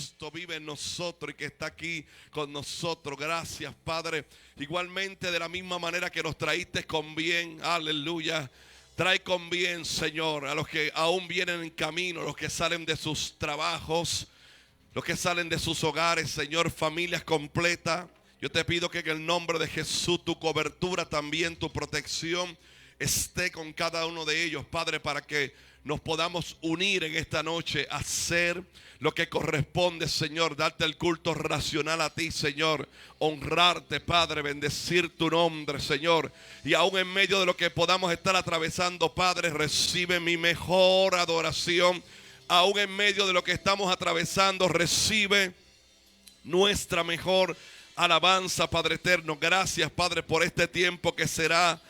Cristo vive en nosotros y que está aquí con nosotros. Gracias, Padre. Igualmente, de la misma manera que nos traíste con bien, aleluya. Trae con bien, Señor, a los que aún vienen en camino, los que salen de sus trabajos, los que salen de sus hogares, Señor, familias completas. Yo te pido que en el nombre de Jesús tu cobertura también, tu protección esté con cada uno de ellos, Padre, para que nos podamos unir en esta noche a hacer lo que corresponde, Señor, darte el culto racional a ti, Señor, honrarte, Padre, bendecir tu nombre, Señor, y aún en medio de lo que podamos estar atravesando, Padre, recibe mi mejor adoración. Aún en medio de lo que estamos atravesando, recibe nuestra mejor alabanza, Padre eterno. Gracias, Padre, por este tiempo que será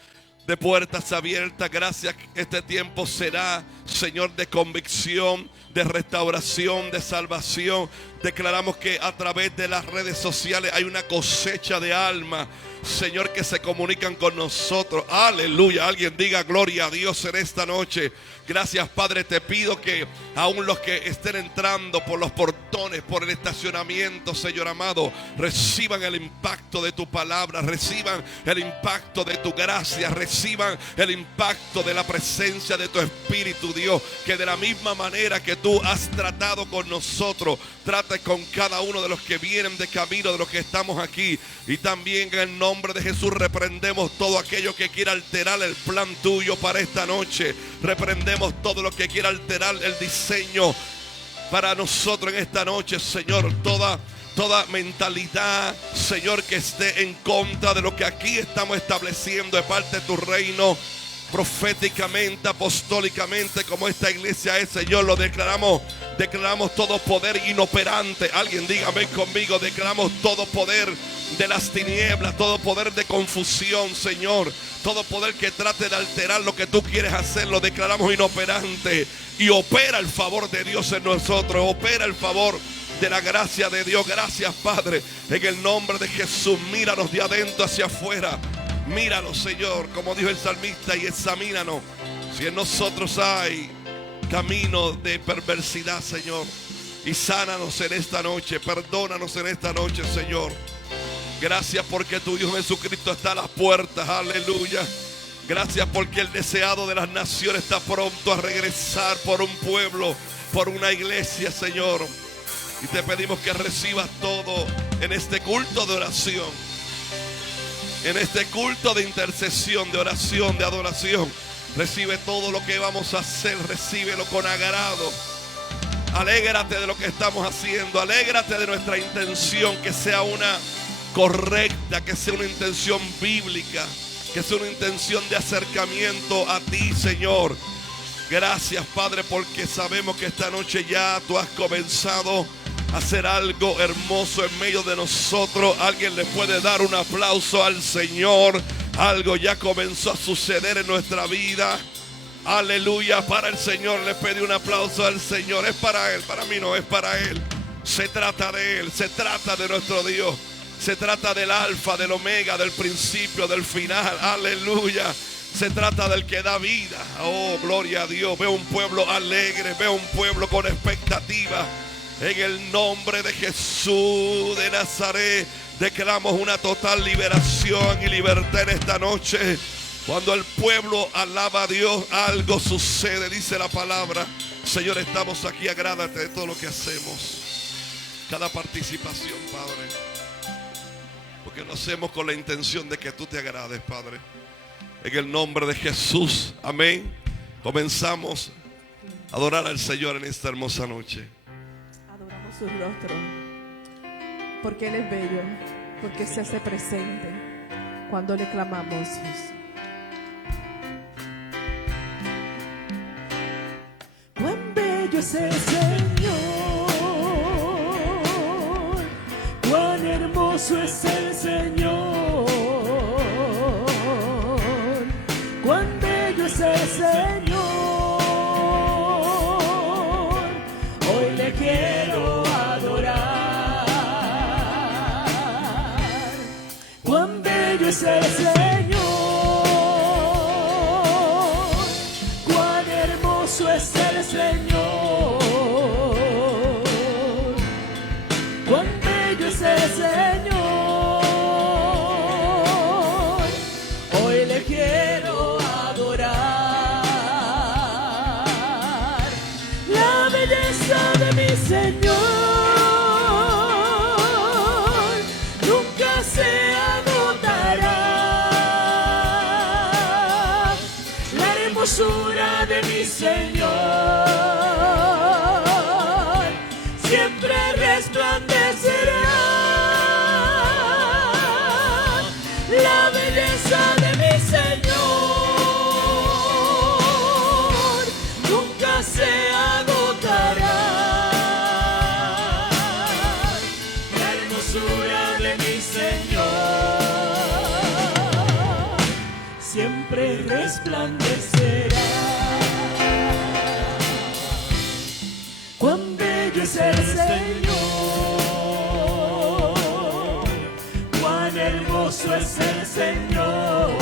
de puertas abiertas. Gracias, este tiempo será, Señor, de convicción, de restauración, de salvación. Declaramos que a través de las redes sociales hay una cosecha de almas, Señor, que se comunican con nosotros. Aleluya. Alguien diga gloria a Dios en esta noche. Gracias, Padre. Te pido que aún los que estén entrando por los portones, por el estacionamiento, Señor amado, reciban el impacto de tu palabra, reciban el impacto de tu gracia, reciban el impacto de la presencia de tu Espíritu, Dios. Que de la misma manera que tú has tratado con nosotros, trate con cada uno de los que vienen de camino, de los que estamos aquí. Y también en el nombre de Jesús reprendemos todo aquello que quiera alterar el plan tuyo para esta noche. Reprendemos todo lo que quiera alterar el diseño para nosotros en esta noche, Señor. Toda mentalidad, Señor, que esté en contra de lo que aquí estamos estableciendo de parte de tu reino, proféticamente, apostólicamente, como esta iglesia es, Señor, lo declaramos todo poder inoperante. Alguien dígame conmigo, declaramos todo poder de las tinieblas, todo poder de confusión, Señor, todo poder que trate de alterar lo que tú quieres hacer, lo declaramos inoperante. Y opera el favor de Dios en nosotros, opera el favor de la gracia de Dios. Gracias, Padre, en el nombre de Jesús. Míranos de adentro hacia afuera. Míranos, Señor, como dijo el salmista, y examínanos si en nosotros hay camino de perversidad, Señor, y sánanos en esta noche, perdónanos en esta noche, Señor. Gracias porque tu Hijo Jesucristo está a las puertas, aleluya. Gracias porque el deseado de las naciones está pronto a regresar por un pueblo, por una iglesia, Señor. Y te pedimos que recibas todo en este culto de oración, en este culto de intercesión, de oración, de adoración. Recibe todo lo que vamos a hacer, recíbelo con agrado. Alégrate de lo que estamos haciendo, alégrate de nuestra intención, que sea una correcta, que sea una intención bíblica, que sea una intención de acercamiento a ti, Señor. Gracias, Padre, porque sabemos que esta noche ya tú has comenzado a hacer algo hermoso en medio de nosotros. Alguien le puede dar un aplauso al Señor. Algo ya comenzó a suceder en nuestra vida. Aleluya. Para el Señor le pedí un aplauso al Señor. Es para Él, para mí no, es para Él. Se trata de Él, se trata de nuestro Dios. Se trata del alfa, del omega, del principio, del final. Aleluya. Se trata del que da vida. Oh, gloria a Dios. Veo un pueblo alegre, veo un pueblo con expectativa. En el nombre de Jesús de Nazaret, declaramos una total liberación y libertad en esta noche. Cuando el pueblo alaba a Dios, algo sucede, dice la palabra. Señor, estamos aquí, agrádate de todo lo que hacemos. Cada participación, Padre, porque lo hacemos con la intención de que tú te agrades, Padre. En el nombre de Jesús, amén. Comenzamos a adorar al Señor en esta hermosa noche. Adoramos su rostro, porque Él es bello, porque se hace presente cuando le clamamos. Cuán bello es el Señor, cuán hermoso es el Señor, cuán bello es el Señor. Hoy le quiero adorar. Cuán bello es el Señor, cuán hermoso es el Señor. cuán bello es el Señor. Hoy le quiero adorar, la belleza de mi Señor nunca se agotará, la hermosura de mi Señor siempre resplandecerá, la belleza de mi Señor nunca se agotará, la hermosura de mi Señor siempre resplandecerá. Cuán bello es el Señor, cuán hermoso es el Señor,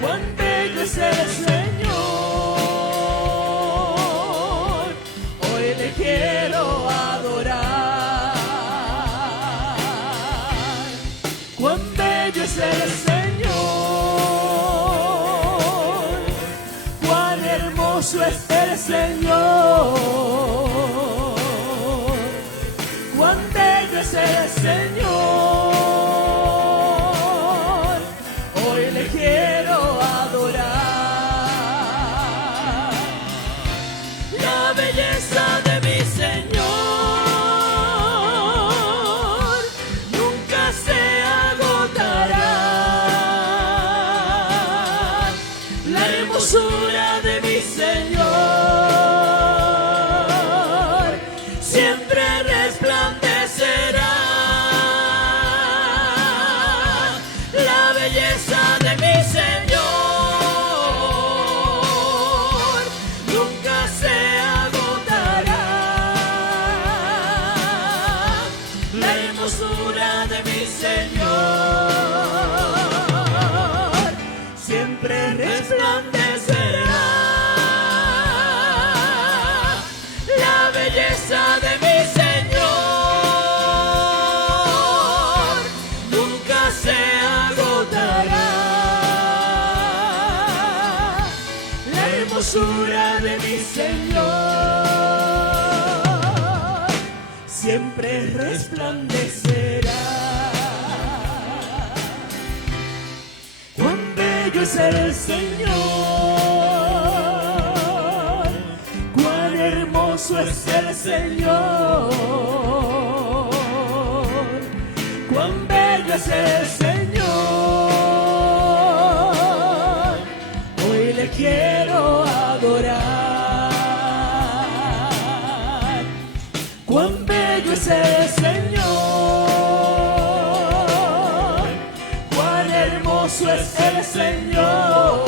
cuán bello es el Señor. Hoy le quiero adorar, cuán bello es el Señor, cuán hermoso es el Señor, cuán bello es el Señor. Hoy le quiero adorar, la belleza de mi Señor nunca se agotará, la hermosura de mi Señor siempre resplandecerá, la belleza de mi Señor nunca se agotará, la hermosura de mi Señor siempre resplandecerá, la belleza de mi Señor nunca se agotará, la hermosura de mi Señor siempre resplandecerá. Cuán bello es el Señor, cuán hermoso es el Señor, cuán bello es el Señor. Hoy le quiero adorar, cuán bello es el Señor, cuán hermoso es el Señor,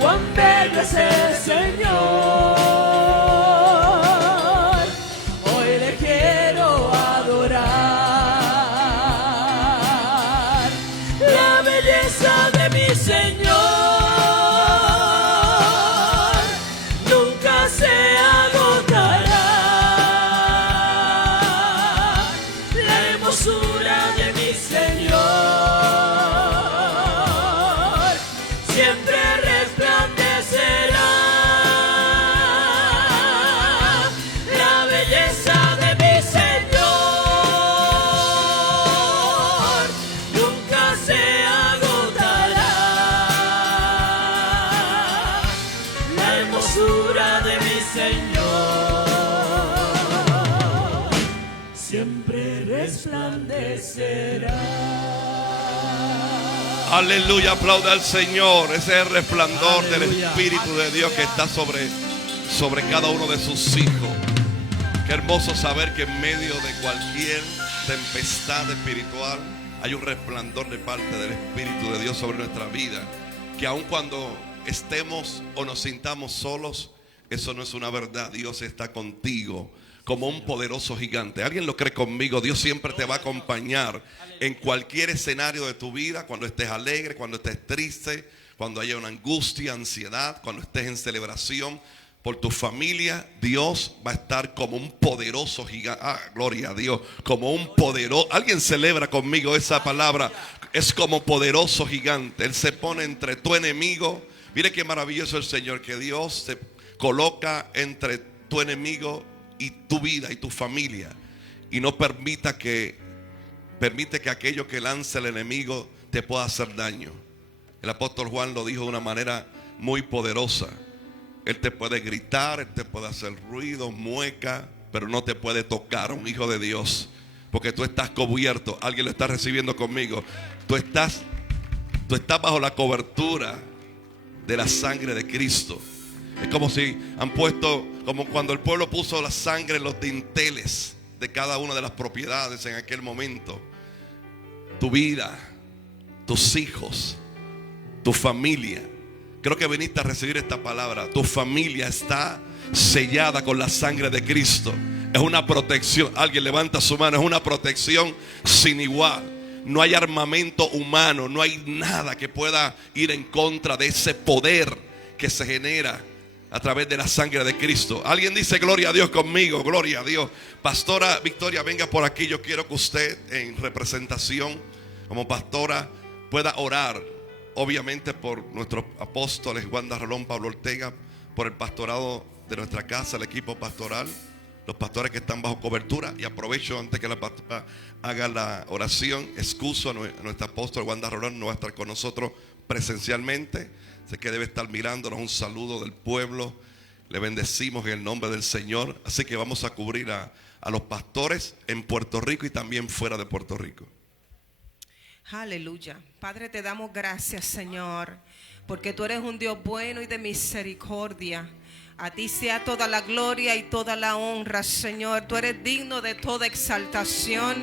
cuán bello es el Señor. Hoy le quiero adorar, la belleza de mi Señor nunca se agotará, la hermosura de mi Señor siempre resplandecerá, la belleza de mi Señor nunca se agotará, la hermosura de mi Señor siempre resplandecerá. Aleluya, aplauda al Señor. Ese es el resplandor del Espíritu de Dios que está sobre cada uno de sus hijos. Qué hermoso saber que en medio de cualquier tempestad espiritual hay un resplandor de parte del Espíritu de Dios sobre nuestra vida. Que aun cuando estemos o nos sintamos solos, eso no es una verdad. Dios está contigo como un poderoso gigante. ¿Alguien lo cree conmigo? Dios siempre te va a acompañar en cualquier escenario de tu vida. Cuando estés alegre, cuando estés triste, cuando haya una angustia, ansiedad, cuando estés en celebración. por tu familia, Dios va a estar como un poderoso gigante. Gloria a Dios, como un poderoso. Alguien celebra conmigo esa palabra. Es como poderoso gigante. Él se pone entre tu enemigo. Mire qué maravilloso el Señor, que Dios se coloca entre tu enemigo y tu vida y tu familia. Y no permite que aquello que lance el enemigo te pueda hacer daño. El apóstol Juan lo dijo de una manera muy poderosa. Él te puede gritar, él te puede hacer ruido, mueca, pero no te puede tocar, un hijo de Dios, porque tú estás cubierto. Alguien lo está recibiendo conmigo. Tú estás bajo la cobertura de la sangre de Cristo. Es como si han puesto, como cuando el pueblo puso la sangre en los dinteles de cada una de las propiedades en aquel momento. Tu vida, tus hijos, tu familia. Creo que viniste a recibir esta palabra. Tu familia está sellada con la sangre de Cristo. Es una protección. Alguien levanta su mano. Es una protección sin igual. No hay armamento humano. No hay nada que pueda ir en contra de ese poder que se genera a través de la sangre de Cristo. Alguien dice gloria a Dios conmigo. Gloria a Dios. Pastora Victoria, venga por aquí. Yo quiero que usted, en representación como pastora, pueda orar, obviamente, por nuestros apóstoles Wanda Rolón, Pablo Ortega, por el pastorado de nuestra casa, el equipo pastoral, los pastores que están bajo cobertura. Y aprovecho, antes que la pastora haga la oración, excuso a nuestra apóstol Wanda Rolón, no va a estar con nosotros presencialmente. Sé que debe estar mirándonos. Un saludo del pueblo. Le bendecimos en el nombre del Señor. Así que vamos a cubrir a los pastores en Puerto Rico y también fuera de Puerto Rico. Aleluya. Padre, te damos gracias, Señor, porque tú eres un Dios bueno y de misericordia. A ti sea toda la gloria y toda la honra, Señor. Tú eres digno de toda exaltación.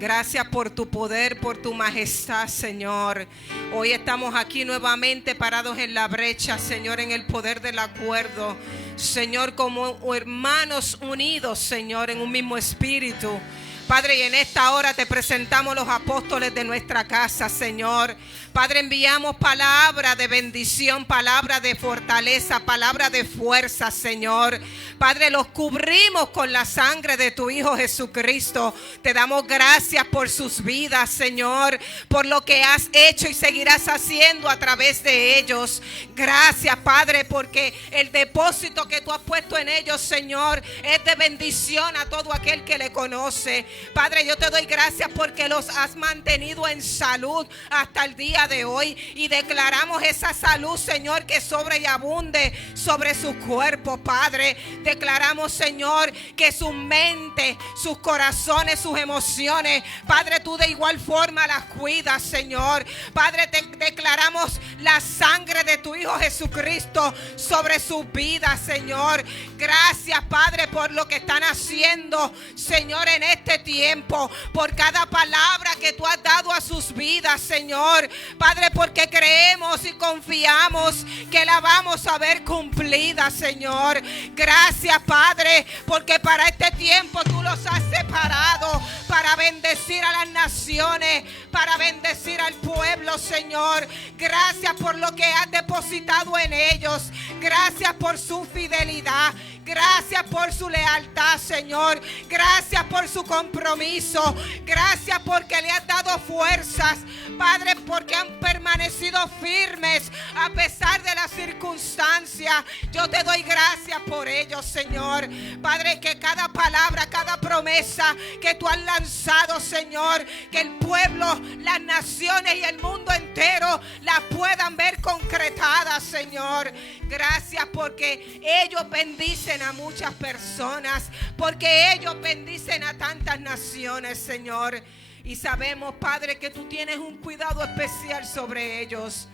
Gracias por tu poder, por tu majestad, Señor. Hoy estamos aquí nuevamente parados en la brecha, Señor, en el poder del acuerdo. Señor, como hermanos unidos, Señor, en un mismo espíritu. Padre, y en esta hora te presentamos los apóstoles de nuestra casa, Señor. Padre, enviamos palabra de bendición, palabra de fortaleza, palabra de fuerza, Señor. Padre, los cubrimos con la sangre de tu Hijo Jesucristo. Te damos gracias por sus vidas, Señor, por lo que has hecho y seguirás haciendo a través de ellos. Gracias, Padre, porque el depósito que tú has puesto en ellos, Señor, es de bendición a todo aquel que le conoce. Padre, yo te doy gracias porque los has mantenido en salud hasta el día de hoy, y declaramos esa salud, Señor, que sobre y abunde sobre sus cuerpos. Padre, declaramos, Señor, que su mente, sus corazones, sus emociones, Padre, tú de igual forma las cuidas, Señor. Padre, te declaramos la sangre de tu Hijo Jesucristo sobre sus vidas, Señor. Gracias, Padre, por lo que están haciendo, Señor, en este tiempo, por cada palabra que tú has dado a sus vidas, Señor. Padre, porque creemos y confiamos que la vamos a ver cumplida, Señor. Gracias, Padre, porque para este tiempo tú los has separado para bendecir a las naciones, para bendecir al pueblo, Señor. Gracias por lo que has depositado en ellos. Gracias por su fidelidad. Gracias por su lealtad, Señor. Gracias por su compromiso. Gracias porque le has dado fuerzas, Padre, porque han permanecido firmes a pesar de las circunstancias. Yo te doy gracias por ello, Señor. Padre, que cada palabra, cada promesa que tú has lanzado, Señor, que el pueblo, las naciones y el mundo entero la puedan ver concretada, Señor. Gracias porque ellos bendicen a muchas personas, porque ellos bendicen a tantas naciones, Señor. Y sabemos, Padre, que tú tienes un cuidado especial sobre ellos.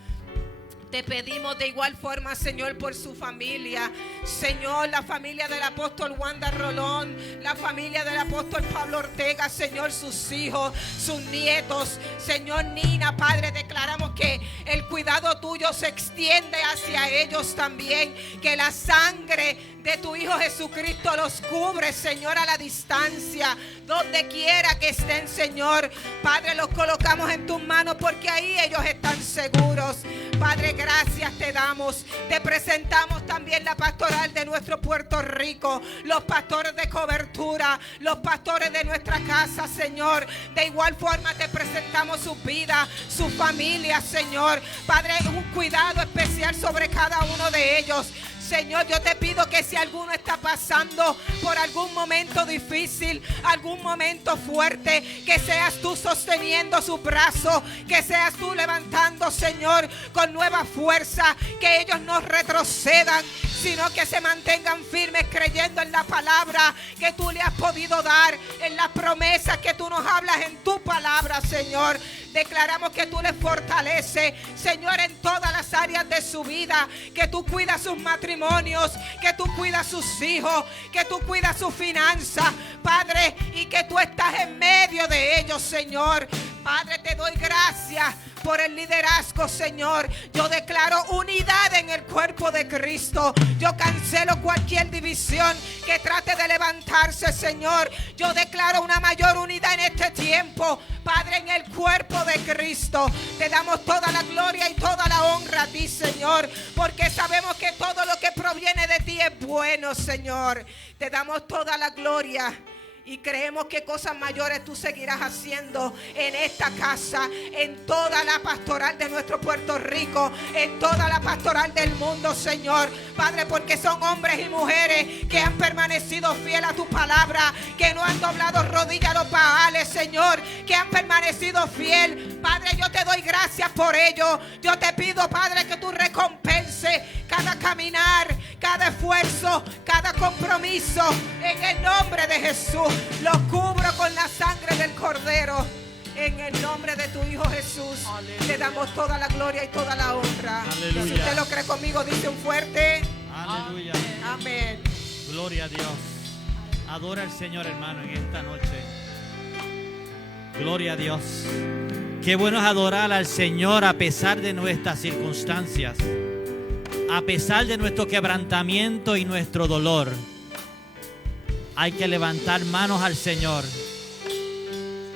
Te pedimos de igual forma, Señor, por su familia. Señor, la familia del apóstol Wanda Rolón, la familia del apóstol Pablo Ortega, Señor, sus hijos, sus nietos, Señor, Nina, Padre, declaramos que el cuidado tuyo se extiende hacia ellos también, que la sangre de tu Hijo Jesucristo los cubre, Señor, a la distancia, donde quiera que estén, Señor. Padre, los colocamos en tus manos porque ahí ellos están seguros. Padre, gracias te damos. Te presentamos también la pastoral de nuestro Puerto Rico, los pastores de cobertura, los pastores de nuestra casa, Señor. De igual forma te presentamos su vida, su familia, Señor. Padre, un cuidado especial sobre cada uno de ellos. Señor, yo te pido que si alguno está pasando por algún momento difícil, algún momento fuerte, que seas tú sosteniendo su brazo, que seas tú levantando, Señor, con nueva fuerza, que ellos no retrocedan, sino que se mantengan firmes creyendo en la palabra que tú le has podido dar, en las promesas que tú nos hablas en tu palabra, Señor. Declaramos que tú les fortaleces, Señor, en todas las áreas de su vida, que tú cuidas sus matrimonios, que tú cuidas sus hijos, que tú cuidas sus finanzas, Padre, y que tú estás en medio de ellos, Señor. Padre, te doy gracias por el liderazgo, Señor. Yo declaro unidad en el cuerpo de Cristo. Yo cancelo cualquier división que trate de levantarse, Señor. Yo declaro una mayor unidad en este tiempo, Padre, en el cuerpo de Cristo. Te damos toda la gloria y toda la honra a ti, Señor, porque sabemos que todo lo que proviene de ti es bueno, Señor. Te damos toda la gloria. Y creemos que cosas mayores tú seguirás haciendo en esta casa, en toda la pastoral de nuestro Puerto Rico, en toda la pastoral del mundo, Señor. Padre, porque son hombres y mujeres que han permanecido fiel a tu palabra, que no han doblado rodillas a los baales, Señor, que han permanecido fiel. Padre, yo te doy gracias por ello. Yo te pido, Padre, que tú recompenses cada caminar, cada esfuerzo, cada compromiso, en el nombre de Jesús. Los cubro con la sangre del Cordero. En el nombre de tu Hijo Jesús. Aleluya. Te damos toda la gloria y toda la honra. Aleluya. Si usted lo cree conmigo, dice un fuerte aleluya. Amén. Gloria a Dios. Adora al Señor, hermano, en esta noche. Gloria a Dios. Qué bueno es adorar al Señor a pesar de nuestras circunstancias, a pesar de nuestro quebrantamiento y nuestro dolor. Hay que levantar manos al Señor.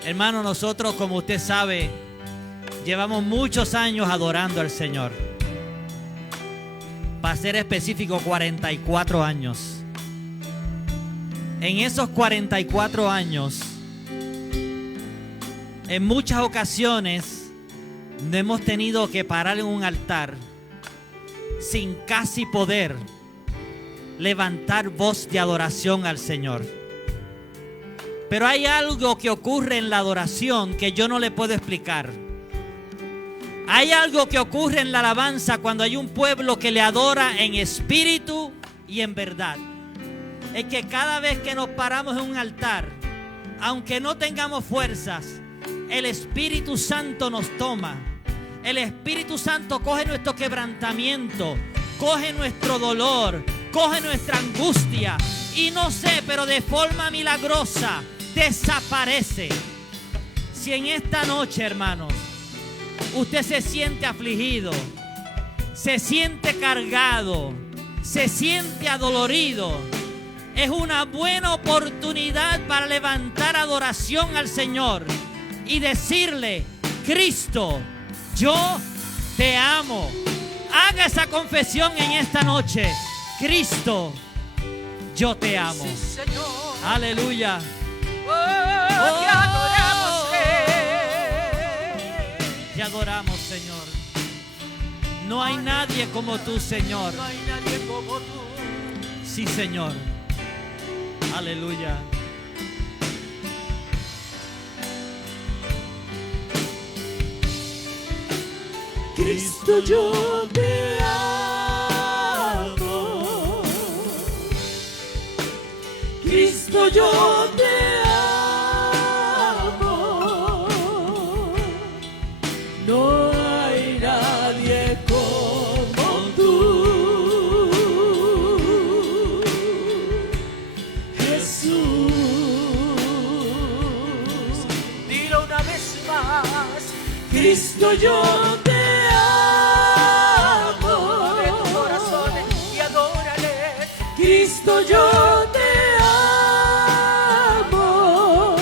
Hermano, nosotros, como usted sabe, llevamos muchos años adorando al Señor. Para ser específico, 44 años. En esos 44 años, en muchas ocasiones, no hemos tenido que parar en un altar sin casi poder levantar voz de adoración al Señor. Pero hay algo que ocurre en la adoración que yo no le puedo explicar. Hay algo que ocurre en la alabanza cuando hay un pueblo que le adora en espíritu y en verdad. Es que cada vez que nos paramos en un altar, aunque no tengamos fuerzas, el Espíritu Santo nos toma. El Espíritu Santo coge nuestro quebrantamiento, coge nuestro dolor, coge nuestra angustia y no sé, pero de forma milagrosa desaparece. Si en esta noche, hermanos, usted se siente afligido, se siente cargado, se siente adolorido, es una buena oportunidad para levantar adoración al Señor y decirle: Cristo, yo te amo. Haga esa confesión en esta noche. Cristo, yo te amo. Sí, Señor. Aleluya. Te adoramos, Te adoramos, Señor. No hay nadie como tú, Señor. No hay nadie como tú. Sí, Señor. Aleluya. Cristo, yo te amo. Cristo, yo te amo. No hay nadie como tú, Jesús. Dilo una vez más. Cristo, yo te Cristo, yo te amo.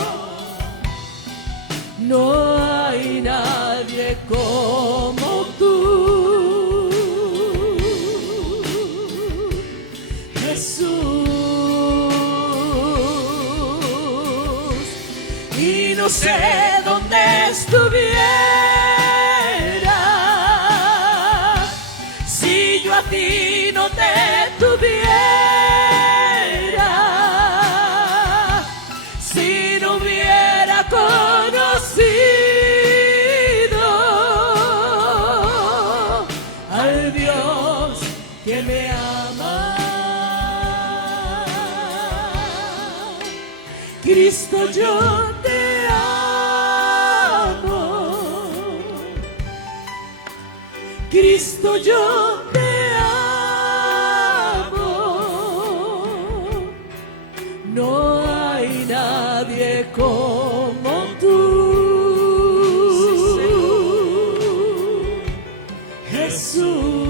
No hay nadie como tú. Jesús, y no sé dónde estuviera si yo a ti no te tuviera, si no hubiera conocido al Dios que me ama. Cristo, yo te amo. Cristo, yo te amo. No hay nadie como tú, Jesús.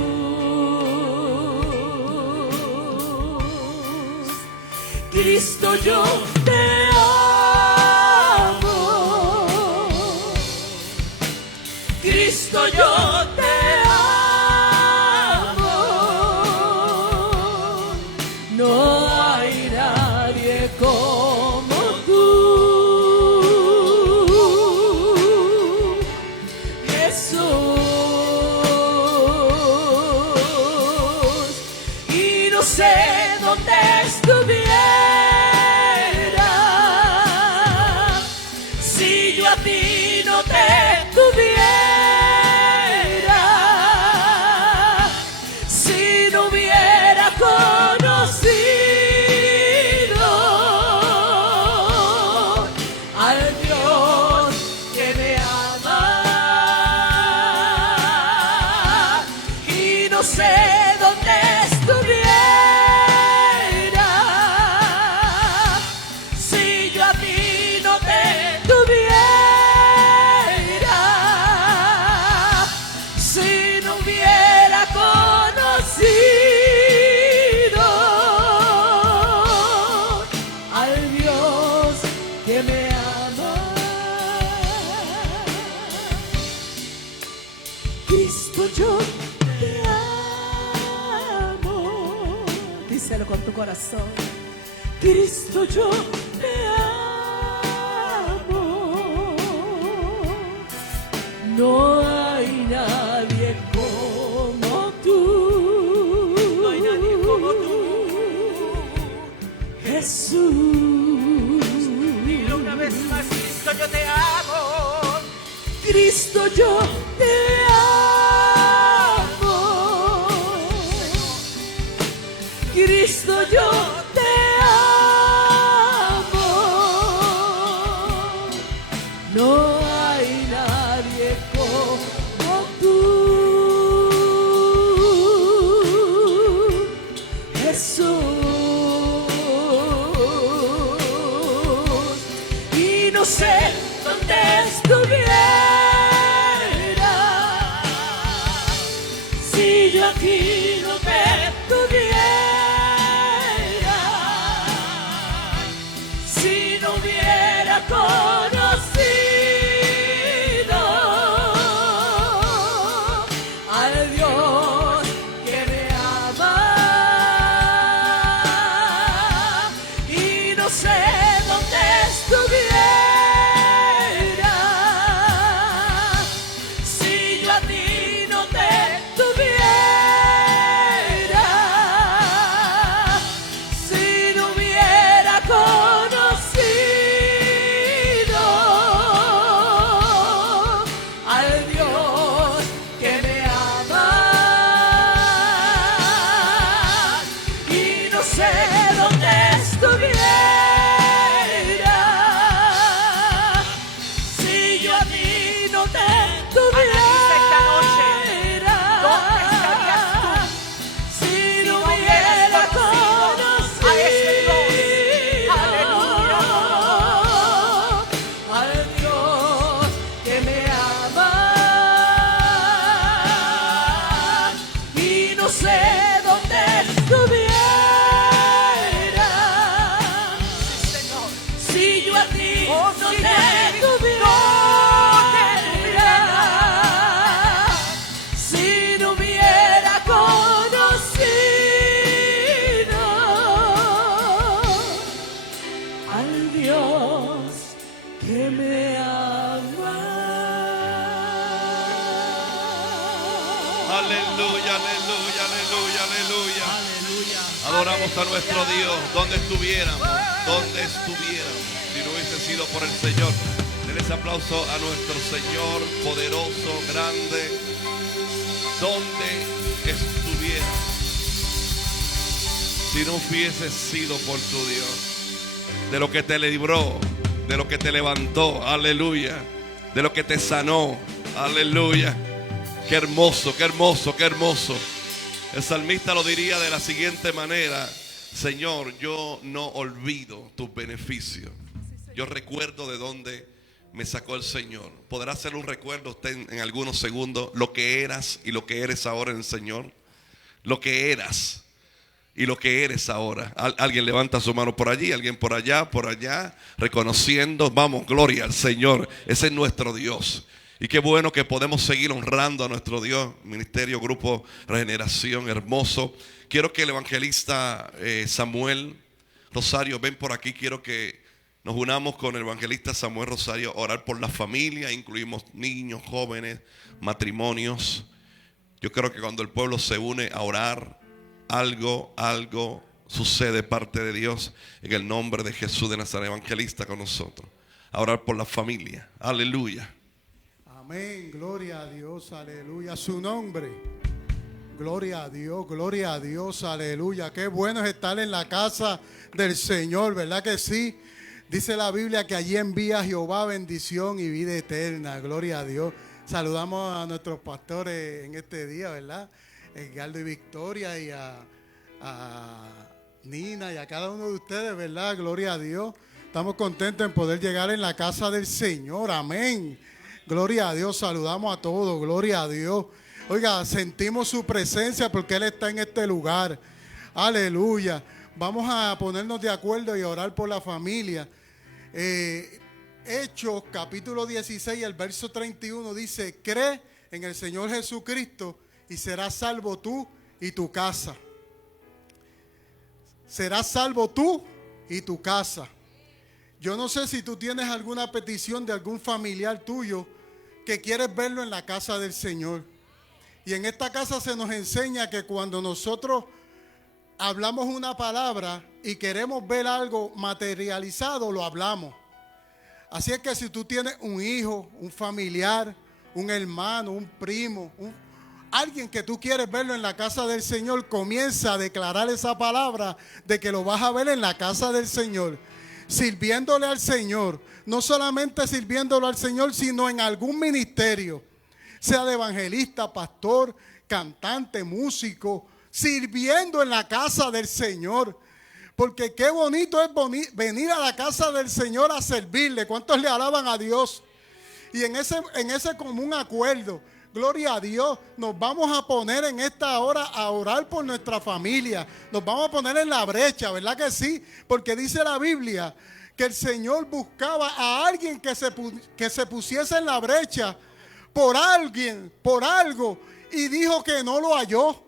Cristo, yo te amo. Cristo, yo te amo. No hay nadie como tú, Jesús. Y no sé dónde estuviera si yo a ti no te tuviera, si no hubiera conocido al Dios que me ama. Y no sé dónde estuviera si yo a ti no te tuviera, si no hubiera conocido al Dios que me ama. Cristo, yo te amo. Díselo con tu corazón. Cristo, yo te amo. No hay nadie como tú. No hay nadie como tú, Jesús. Dilo una vez más, Cristo, yo te amo. Cristo, yo te amo. Cristo, yo te amo. No hay nadie como tú, Jesús. Y no sé dónde estuviera si yo aquí no te tuviera, si no hubiera conocido al Dios que me ama. Y no sé dónde estuviera si yo a ti no te tuviera, si no hubiera conocido al Dios que me ama. Y no sé dónde estuviera Adoramos a nuestro Dios. Donde estuviéramos si no hubiese sido por el Señor. Denle ese aplauso a nuestro Señor poderoso, grande. Donde estuviéramos si no hubiese sido por tu Dios. De lo que te libró, de lo que te levantó, aleluya. De lo que te sanó, aleluya. Qué hermoso, qué hermoso, qué hermoso. El salmista lo diría de la siguiente manera: Señor, yo no olvido tus beneficios. Yo recuerdo de dónde me sacó el Señor. ¿Podrá hacer un recuerdo usted en algunos segundos lo que eras y lo que eres ahora en el Señor? Lo que eras y lo que eres ahora. Alguien levanta su mano por allí, alguien por allá, reconociendo. Vamos, gloria al Señor. Ese es nuestro Dios. Y qué bueno que podemos seguir honrando a nuestro Dios. Ministerio, Grupo Regeneración, hermoso. Quiero que el evangelista Samuel Rosario, ven por aquí. Quiero que nos unamos con el evangelista Samuel Rosario a orar por la familia. Incluimos niños, jóvenes, matrimonios. Yo creo que cuando el pueblo se une a orar, algo sucede de parte de Dios. En el nombre de Jesús de Nazaret, evangelista con nosotros. A orar por la familia. Aleluya. Amén, gloria a Dios, aleluya, su nombre. Gloria a Dios, aleluya. Qué bueno es estar en la casa del Señor, ¿verdad que sí? Dice la Biblia que allí envía Jehová bendición y vida eterna. Gloria a Dios. Saludamos a nuestros pastores en este día, ¿verdad? Edgardo y Victoria, y a Nina y a cada uno de ustedes, ¿verdad? Gloria a Dios. Estamos contentos en poder llegar en la casa del Señor. Amén. Gloria a Dios, saludamos a todos, gloria a Dios. Oiga, sentimos su presencia porque Él está en este lugar. Aleluya. Vamos a ponernos de acuerdo y orar por la familia. Hechos capítulo 16, el verso 31 dice: cree en el Señor Jesucristo y serás salvo tú y tu casa. Serás salvo tú y tu casa. Yo no sé si tú tienes alguna petición de algún familiar tuyo que quieres verlo en la casa del Señor. Y en esta casa se nos enseña que cuando nosotros hablamos una palabra y queremos ver algo materializado, lo hablamos. Así es que si tú tienes un hijo, un familiar, un hermano, un primo, alguien que tú quieres verlo en la casa del Señor, comienza a declarar esa palabra de que lo vas a ver en la casa del Señor. Sirviéndole al Señor, no solamente sirviéndolo al Señor, sino en algún ministerio, sea de evangelista, pastor, cantante, músico, sirviendo en la casa del Señor. Porque qué bonito es venir a la casa del Señor a servirle. ¿Cuántos le alaban a Dios? Y en ese común acuerdo, gloria a Dios, nos vamos a poner en esta hora a orar por nuestra familia. Nos vamos a poner en la brecha, ¿verdad que sí? Porque dice la Biblia que el Señor buscaba a alguien que se pusiese en la brecha por alguien, por algo, y dijo que no lo halló.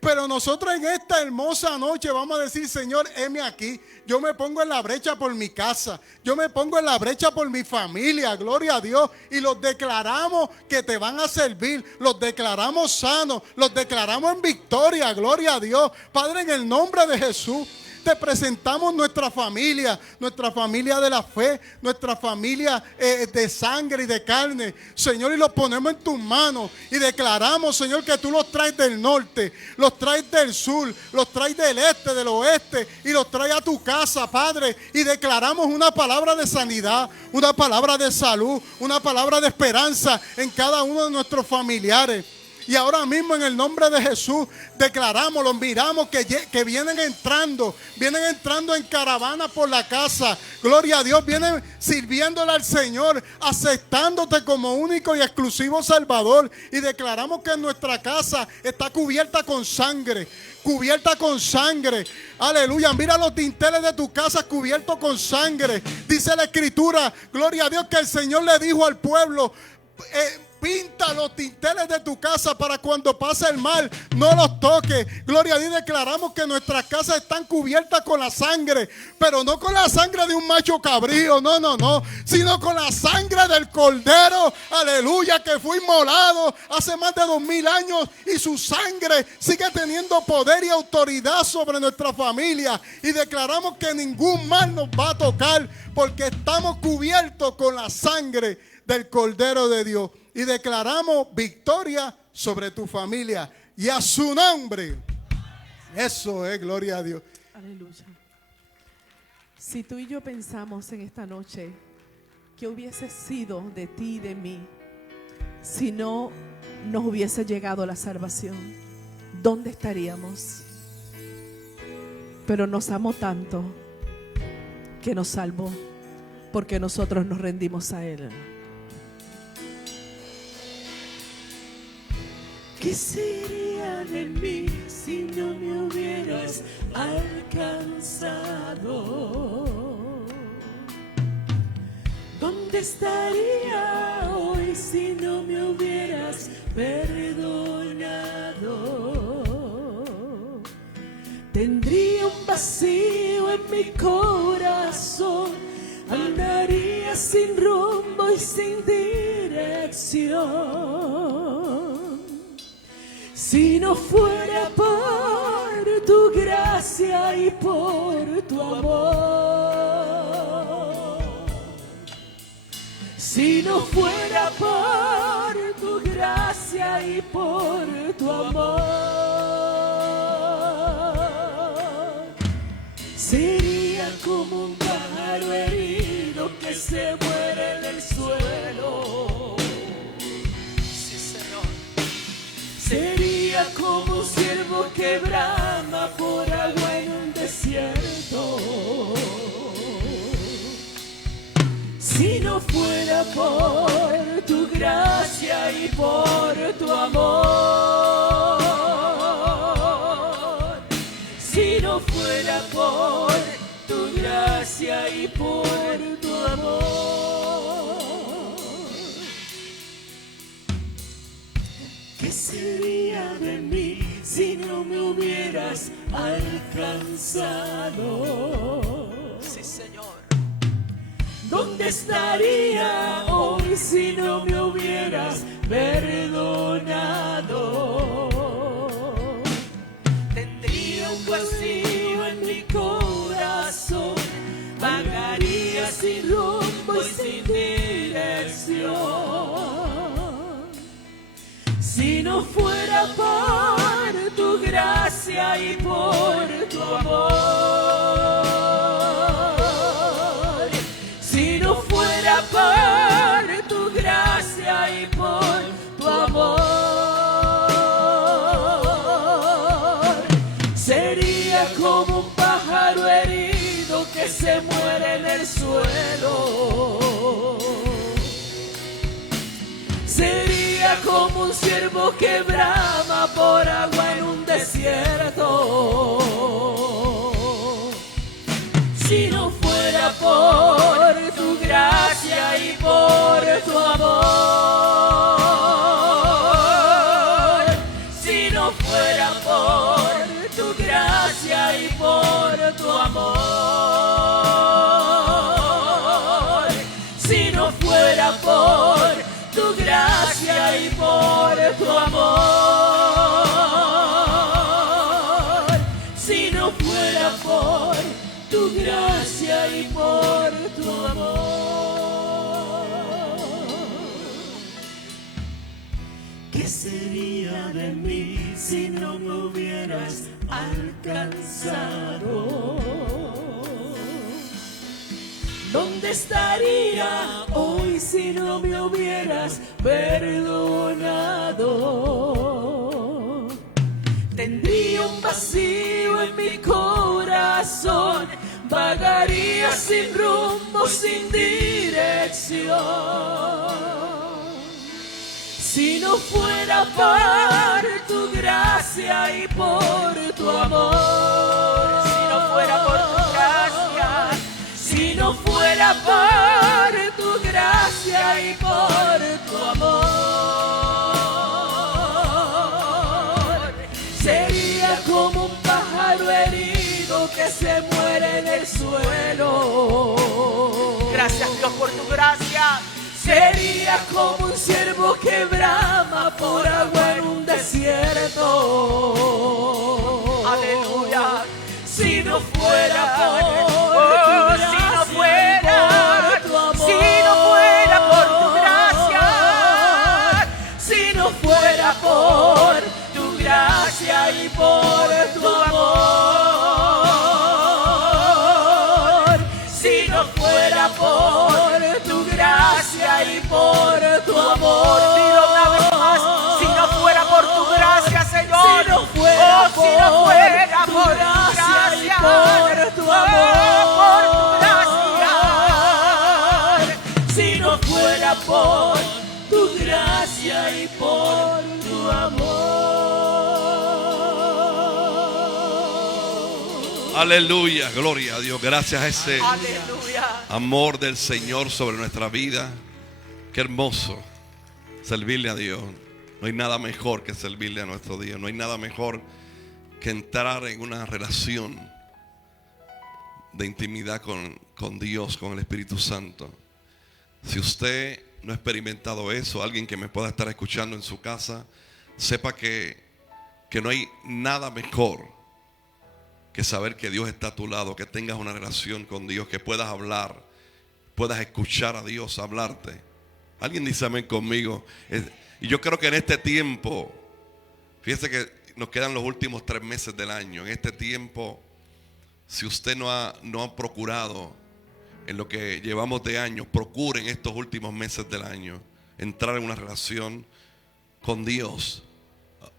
Pero nosotros en esta hermosa noche vamos a decir: Señor, heme aquí. Yo me pongo en la brecha por mi casa. Yo me pongo en la brecha por mi familia. Gloria a Dios. Y los declaramos que te van a servir. Los declaramos sanos. Los declaramos en victoria. Gloria a Dios. Padre, en el nombre de Jesús, te presentamos nuestra familia de la fe, nuestra familia de sangre y de carne, Señor, y los ponemos en tus manos y declaramos, Señor, que tú los traes del norte, los traes del sur, los traes del este, del oeste, y los traes a tu casa, Padre, y declaramos una palabra de sanidad, una palabra de salud, una palabra de esperanza en cada uno de nuestros familiares. Y ahora mismo en el nombre de Jesús declaramos, los miramos que vienen entrando en caravana por la casa. Gloria a Dios, vienen sirviéndole al Señor, aceptándote como único y exclusivo Salvador. Y declaramos que nuestra casa está cubierta con sangre. Cubierta con sangre, aleluya. Mira los dinteles de tu casa cubiertos con sangre. Dice la Escritura, gloria a Dios, que el Señor le dijo al pueblo: Pinta los tinteles de tu casa para cuando pase el mal no los toque. Gloria a Dios. Declaramos que nuestras casas están cubiertas con la sangre, pero no con la sangre de un macho cabrío, no, sino con la sangre del Cordero, aleluya, que fue inmolado hace más de 2000 años, y su sangre sigue teniendo poder y autoridad sobre nuestra familia. Y declaramos que ningún mal nos va a tocar, porque estamos cubiertos con la sangre del Cordero de Dios. Y declaramos victoria sobre tu familia, y a su nombre. Eso es, gloria a Dios. Aleluya. Si tú y yo pensamos en esta noche que hubiese sido de ti y de mí si no nos hubiese llegado la salvación, ¿dónde estaríamos? Pero nos amó tanto que nos salvó, porque nosotros nos rendimos a Él. ¿Qué sería de mí si no me hubieras alcanzado? ¿Dónde estaría hoy si no me hubieras perdonado? Tendría un vacío en mi corazón, andaría sin rumbo y sin dirección. Si no fuera por tu gracia y por tu amor, si no fuera por tu gracia y por tu amor, sería como un pájaro herido que se muere en el suelo. Sí, Señor. Sería como un ciervo que brama por agua en un desierto. Si no fuera por tu gracia y por tu amor, si no fuera por tu gracia y por tu amor, ¿qué sería de mí si no me hubieras alcanzado? Sí, Señor. ¿Dónde estaría hoy si no me hubieras perdonado? Tendría un vacío en mi corazón, vagaría sin rumbo y sin dirección. Si no fuera por tu gracia y por tu amor, si no fuera por tu gracia y por tu amor, sería como un pájaro herido que se muere en el suelo. Sería como un ciervo que brama por agua en un desierto. Si no fuera por tu gracia y por tu amor, si no fuera por tu gracia y por tu amor, si no fuera por tu gracia y por tu amor, si no fuera por tu gracia y por tu amor, ¿qué sería de mí si no me hubieras alcanzado? ¿Dónde estaría hoy si no me hubieras perdonado? Tendría un vacío en mi corazón, vagaría sin rumbo, sin dirección. Si no fuera por tu gracia y por tu amor, si no fuera por tu gracia, si no fuera por tu gracia y por tu amor, que se muere en el suelo. Gracias, Dios, por tu gracia. Sería como un ciervo que brama por agua en un desierto. Aleluya. Si no fuera por tu gracia, si no fuera, por tu amor, si no fuera por tu gracia, si no fuera por tu gracia y por tu amor, si no fuera por tu gracia y por tu amor, dilo una vez más, si no fuera por tu gracia, Señor, si no fuera si no fuera tu por tu gracia y gracia, por tu amor, por tu gracia, si no fuera por tu gracia y por tu amor. Aleluya, gloria a Dios. Gracias a ese aleluya. amor del Señor sobre nuestra vida. Qué hermoso servirle a Dios. No hay nada mejor que servirle a nuestro Dios. No hay nada mejor que entrar en una relación de intimidad con Dios, con el Espíritu Santo. Si usted no ha experimentado eso, alguien que me pueda estar escuchando en su casa, sepa que no hay nada mejor que saber que Dios está a tu lado, que tengas una relación con Dios, que puedas hablar, puedas escuchar a Dios hablarte. Alguien dice amén conmigo. Y yo creo que en este tiempo, fíjese que nos quedan los últimos 3 meses del año. En este tiempo, si usted no ha procurado en lo que llevamos de año, procure en estos últimos meses del año entrar en una relación con Dios.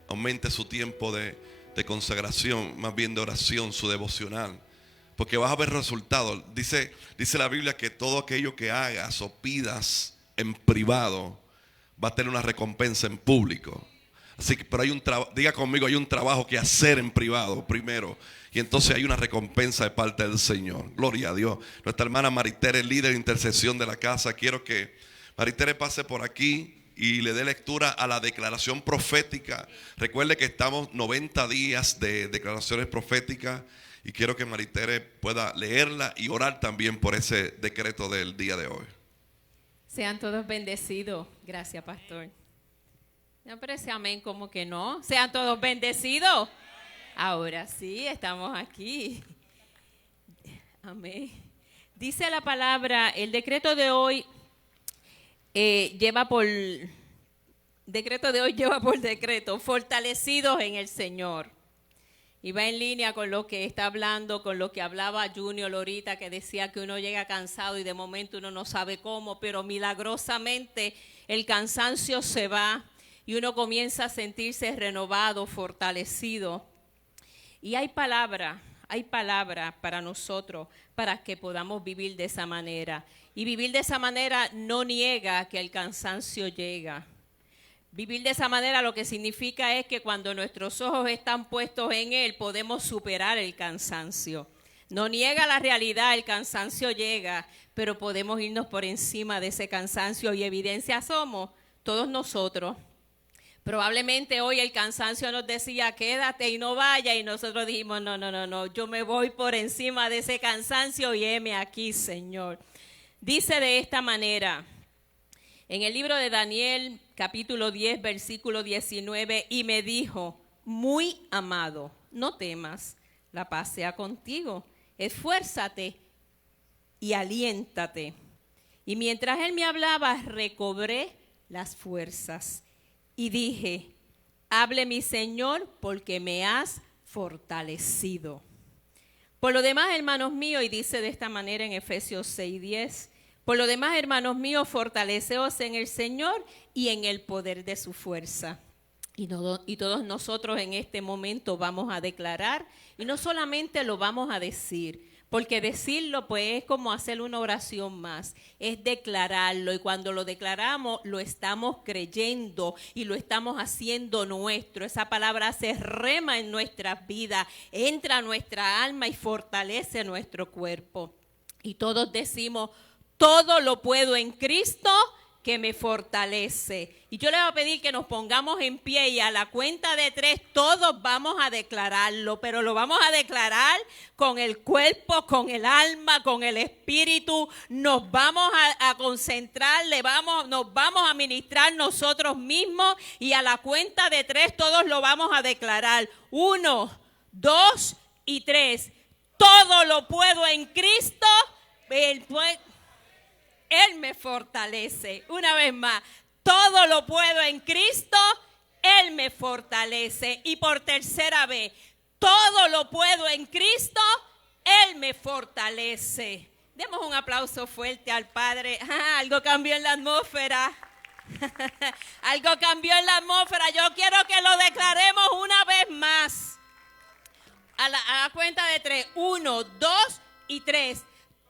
Aumente su tiempo de consagración, más bien de oración, su devocional, porque vas a ver resultados. Dice la Biblia que todo aquello que hagas o pidas en privado va a tener una recompensa en público. Así que, pero diga conmigo, hay un trabajo que hacer en privado primero, y entonces hay una recompensa de parte del Señor. Gloria a Dios. Nuestra hermana Maritere, líder de intercesión de la casa. Quiero que Maritere pase por aquí y le dé lectura a la declaración profética. Recuerde que estamos 90 días de declaraciones proféticas, y quiero que Maritere pueda leerla y orar también por ese decreto del día de hoy. Sean todos bendecidos. Gracias, pastor. No, pero ese amén como que no. Sean todos bendecidos. Ahora sí, estamos aquí. Amén. Dice la palabra, el decreto de hoy lleva por decreto, fortalecidos en el Señor. Y va en línea con lo que está hablando, con lo que hablaba Junior ahorita, que decía que uno llega cansado y de momento uno no sabe cómo, pero milagrosamente el cansancio se va y uno comienza a sentirse renovado, fortalecido. Y hay palabra para nosotros, para que podamos vivir de esa manera. Y vivir de esa manera no niega que el cansancio llega. Vivir de esa manera lo que significa es que cuando nuestros ojos están puestos en Él, podemos superar el cansancio. No niega la realidad, el cansancio llega, pero podemos irnos por encima de ese cansancio, y evidencia somos todos nosotros. Probablemente hoy el cansancio nos decía, quédate y no vaya, y nosotros dijimos, no, yo me voy por encima de ese cansancio y heme aquí, Señor. Dice de esta manera, en el libro de Daniel, capítulo 10, versículo 19, y me dijo, muy amado, no temas, la paz sea contigo, esfuérzate y aliéntate. Y mientras él me hablaba, recobré las fuerzas y dije, hable mi Señor, porque me has fortalecido. Por lo demás, hermanos míos, y dice de esta manera en Efesios 6:10, por lo demás, hermanos míos, fortaleceos en el Señor y en el poder de su fuerza. Y todos nosotros en este momento vamos a declarar, y no solamente lo vamos a decir, porque decirlo pues es como hacer una oración más, es declararlo, y cuando lo declaramos lo estamos creyendo y lo estamos haciendo nuestro. Esa palabra se rema en nuestras vidas, entra a nuestra alma y fortalece nuestro cuerpo. Y todos decimos, todo lo puedo en Cristo que me fortalece. Y yo le voy a pedir que nos pongamos en pie y a la cuenta de 3 todos vamos a declararlo, pero lo vamos a declarar con el cuerpo, con el alma, con el espíritu. Nos vamos a concentrar, nos vamos a ministrar nosotros mismos y a la cuenta de 3 todos lo vamos a declarar. 1, 2 y 3. Todo lo puedo en Cristo. Él me fortalece. Una vez más, todo lo puedo en Cristo, Él me fortalece. Y por tercera vez, todo lo puedo en Cristo, Él me fortalece. Demos un aplauso fuerte al Padre. Algo cambió en la atmósfera. Algo cambió en la atmósfera. Yo quiero que lo declaremos una vez más. A la cuenta de 3. 1, 2 y 3.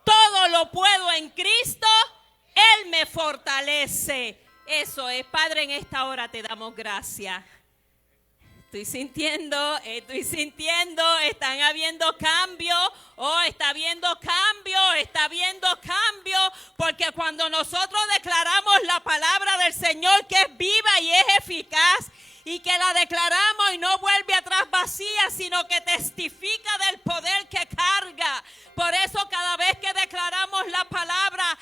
Todo lo puedo en Cristo, Él me fortalece. Eso es, Padre, en esta hora te damos gracias. Estoy sintiendo, están habiendo cambios. Está habiendo cambio, porque cuando nosotros declaramos la palabra del Señor que es viva y es eficaz, y que la declaramos y no vuelve atrás vacía, sino que testifica del poder que carga. Por eso cada vez que declaramos la palabra,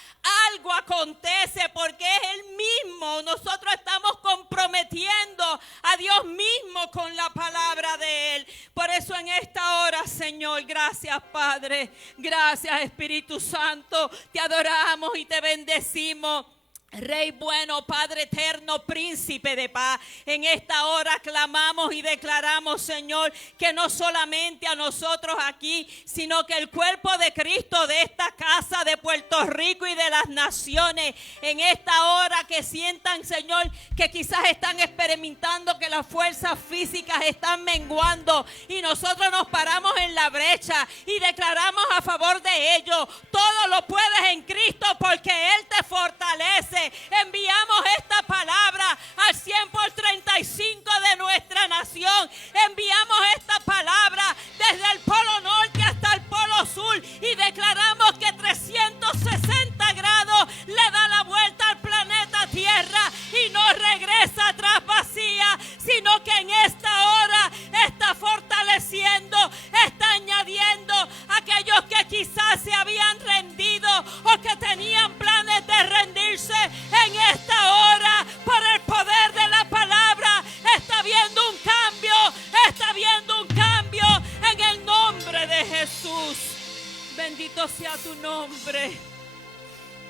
algo acontece, porque es Él mismo. Nosotros estamos comprometiendo a Dios mismo con la palabra de Él. Por eso en esta hora, Señor, gracias Padre, gracias Espíritu Santo, te adoramos y te bendecimos. Rey bueno, Padre eterno, príncipe de paz, en esta hora clamamos y declaramos, Señor, que no solamente a nosotros aquí, sino que el cuerpo de Cristo de esta casa de Puerto Rico y de las naciones, en esta hora que sientan, Señor, que quizás están experimentando que las fuerzas físicas están menguando, y nosotros nos paramos en la brecha y declaramos a favor de ellos. Todo lo puedes en Cristo porque Él te fortalece. Enviamos esta palabra al 100 por 35 de nuestra nación. Enviamos esta palabra desde el polo norte hasta el polo sur y declaramos que 360 grados le da la vuelta al planeta Tierra y no regresa atrás vacía, sino que en esta hora está fortaleciendo, está añadiendo a aquellos que quizás se habían rendido o que tenían planes de rendirse. En esta hora, por el poder de la palabra, está habiendo un cambio en el nombre de Jesús. Bendito sea tu nombre.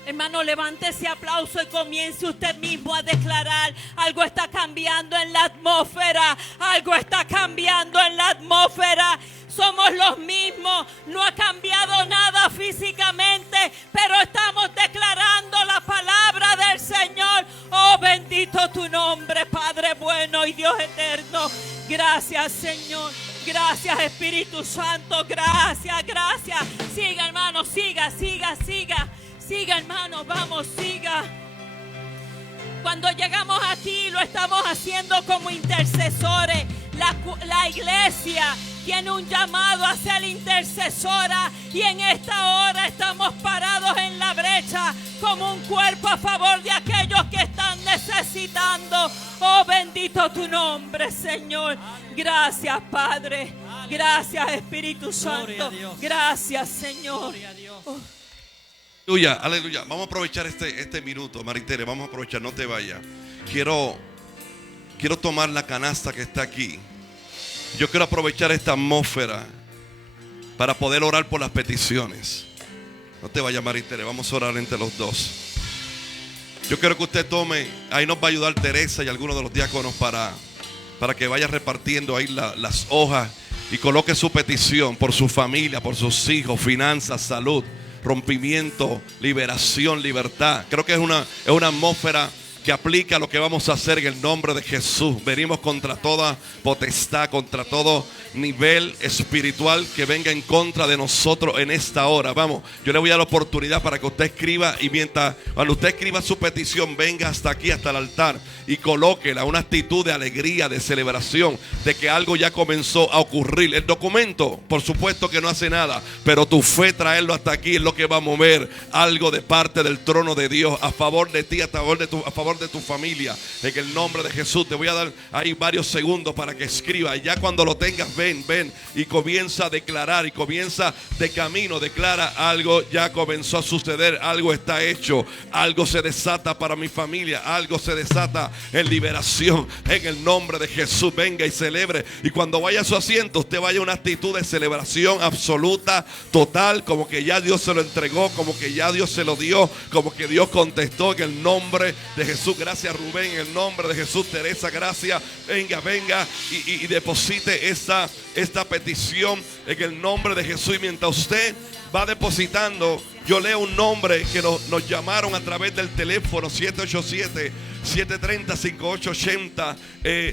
Hermano, levante ese aplauso y comience usted mismo a declarar: algo está cambiando en la atmósfera, algo está cambiando en la atmósfera. Somos los mismos, no ha cambiado nada físicamente, pero estamos declarando la palabra del Señor. Oh, bendito tu nombre, Padre bueno y Dios eterno. Gracias, Señor. Gracias, Espíritu Santo. Gracias. Siga, hermano, siga. Siga, hermano, vamos, siga. Cuando llegamos aquí lo estamos haciendo como intercesores. La iglesia tiene un llamado a ser intercesora y en esta hora estamos parados en la brecha como un cuerpo a favor de aquellos que están necesitando. Oh, bendito tu nombre, Señor. Gracias, Padre. Gracias, Espíritu Santo. Gracias, Señor. Oh. Aleluya, aleluya. Vamos a aprovechar este minuto, Maritere. Vamos a aprovechar, no te vayas. Quiero tomar la canasta que está aquí. Yo quiero aprovechar esta atmósfera para poder orar por las peticiones. No te vayas, Maritere. Vamos a orar entre los dos. Yo quiero que usted tome, ahí nos va a ayudar Teresa y algunos de los diáconos para que vaya repartiendo ahí las hojas y coloque su petición por su familia, por sus hijos, finanzas, salud, rompimiento, liberación, libertad. Creo que es una atmósfera que aplica lo que vamos a hacer en el nombre de Jesús. Venimos contra toda potestad, contra todo nivel espiritual que venga en contra de nosotros en esta hora. Vamos, yo le voy a dar la oportunidad para que usted escriba, y mientras cuando usted escriba su petición, venga hasta aquí, hasta el altar, y colóquela, una actitud de alegría, de celebración, de que algo ya comenzó a ocurrir. El documento, por supuesto que no hace nada, pero tu fe, traerlo hasta aquí, es lo que va a mover algo de parte del trono de Dios a favor de ti, a favor de tu familia. En el nombre de Jesús te voy a dar ahí varios segundos para que escriba, y ya cuando lo tengas, ven y comienza a declarar, y comienza de camino, declara: algo ya comenzó a suceder, algo está hecho, algo se desata para mi familia, algo se desata en liberación en el nombre de Jesús. Venga y celebre, y cuando vaya a su asiento, usted vaya a una actitud de celebración absoluta, total, como que ya Dios se lo entregó, como que ya Dios se lo dio, como que Dios contestó en el nombre de Jesús. Gracias, Rubén, en el nombre de Jesús. Teresa, gracias. Venga y deposite esta petición en el nombre de Jesús. Y mientras usted va depositando, yo leo un nombre que nos llamaron a través del teléfono 787-730-5880.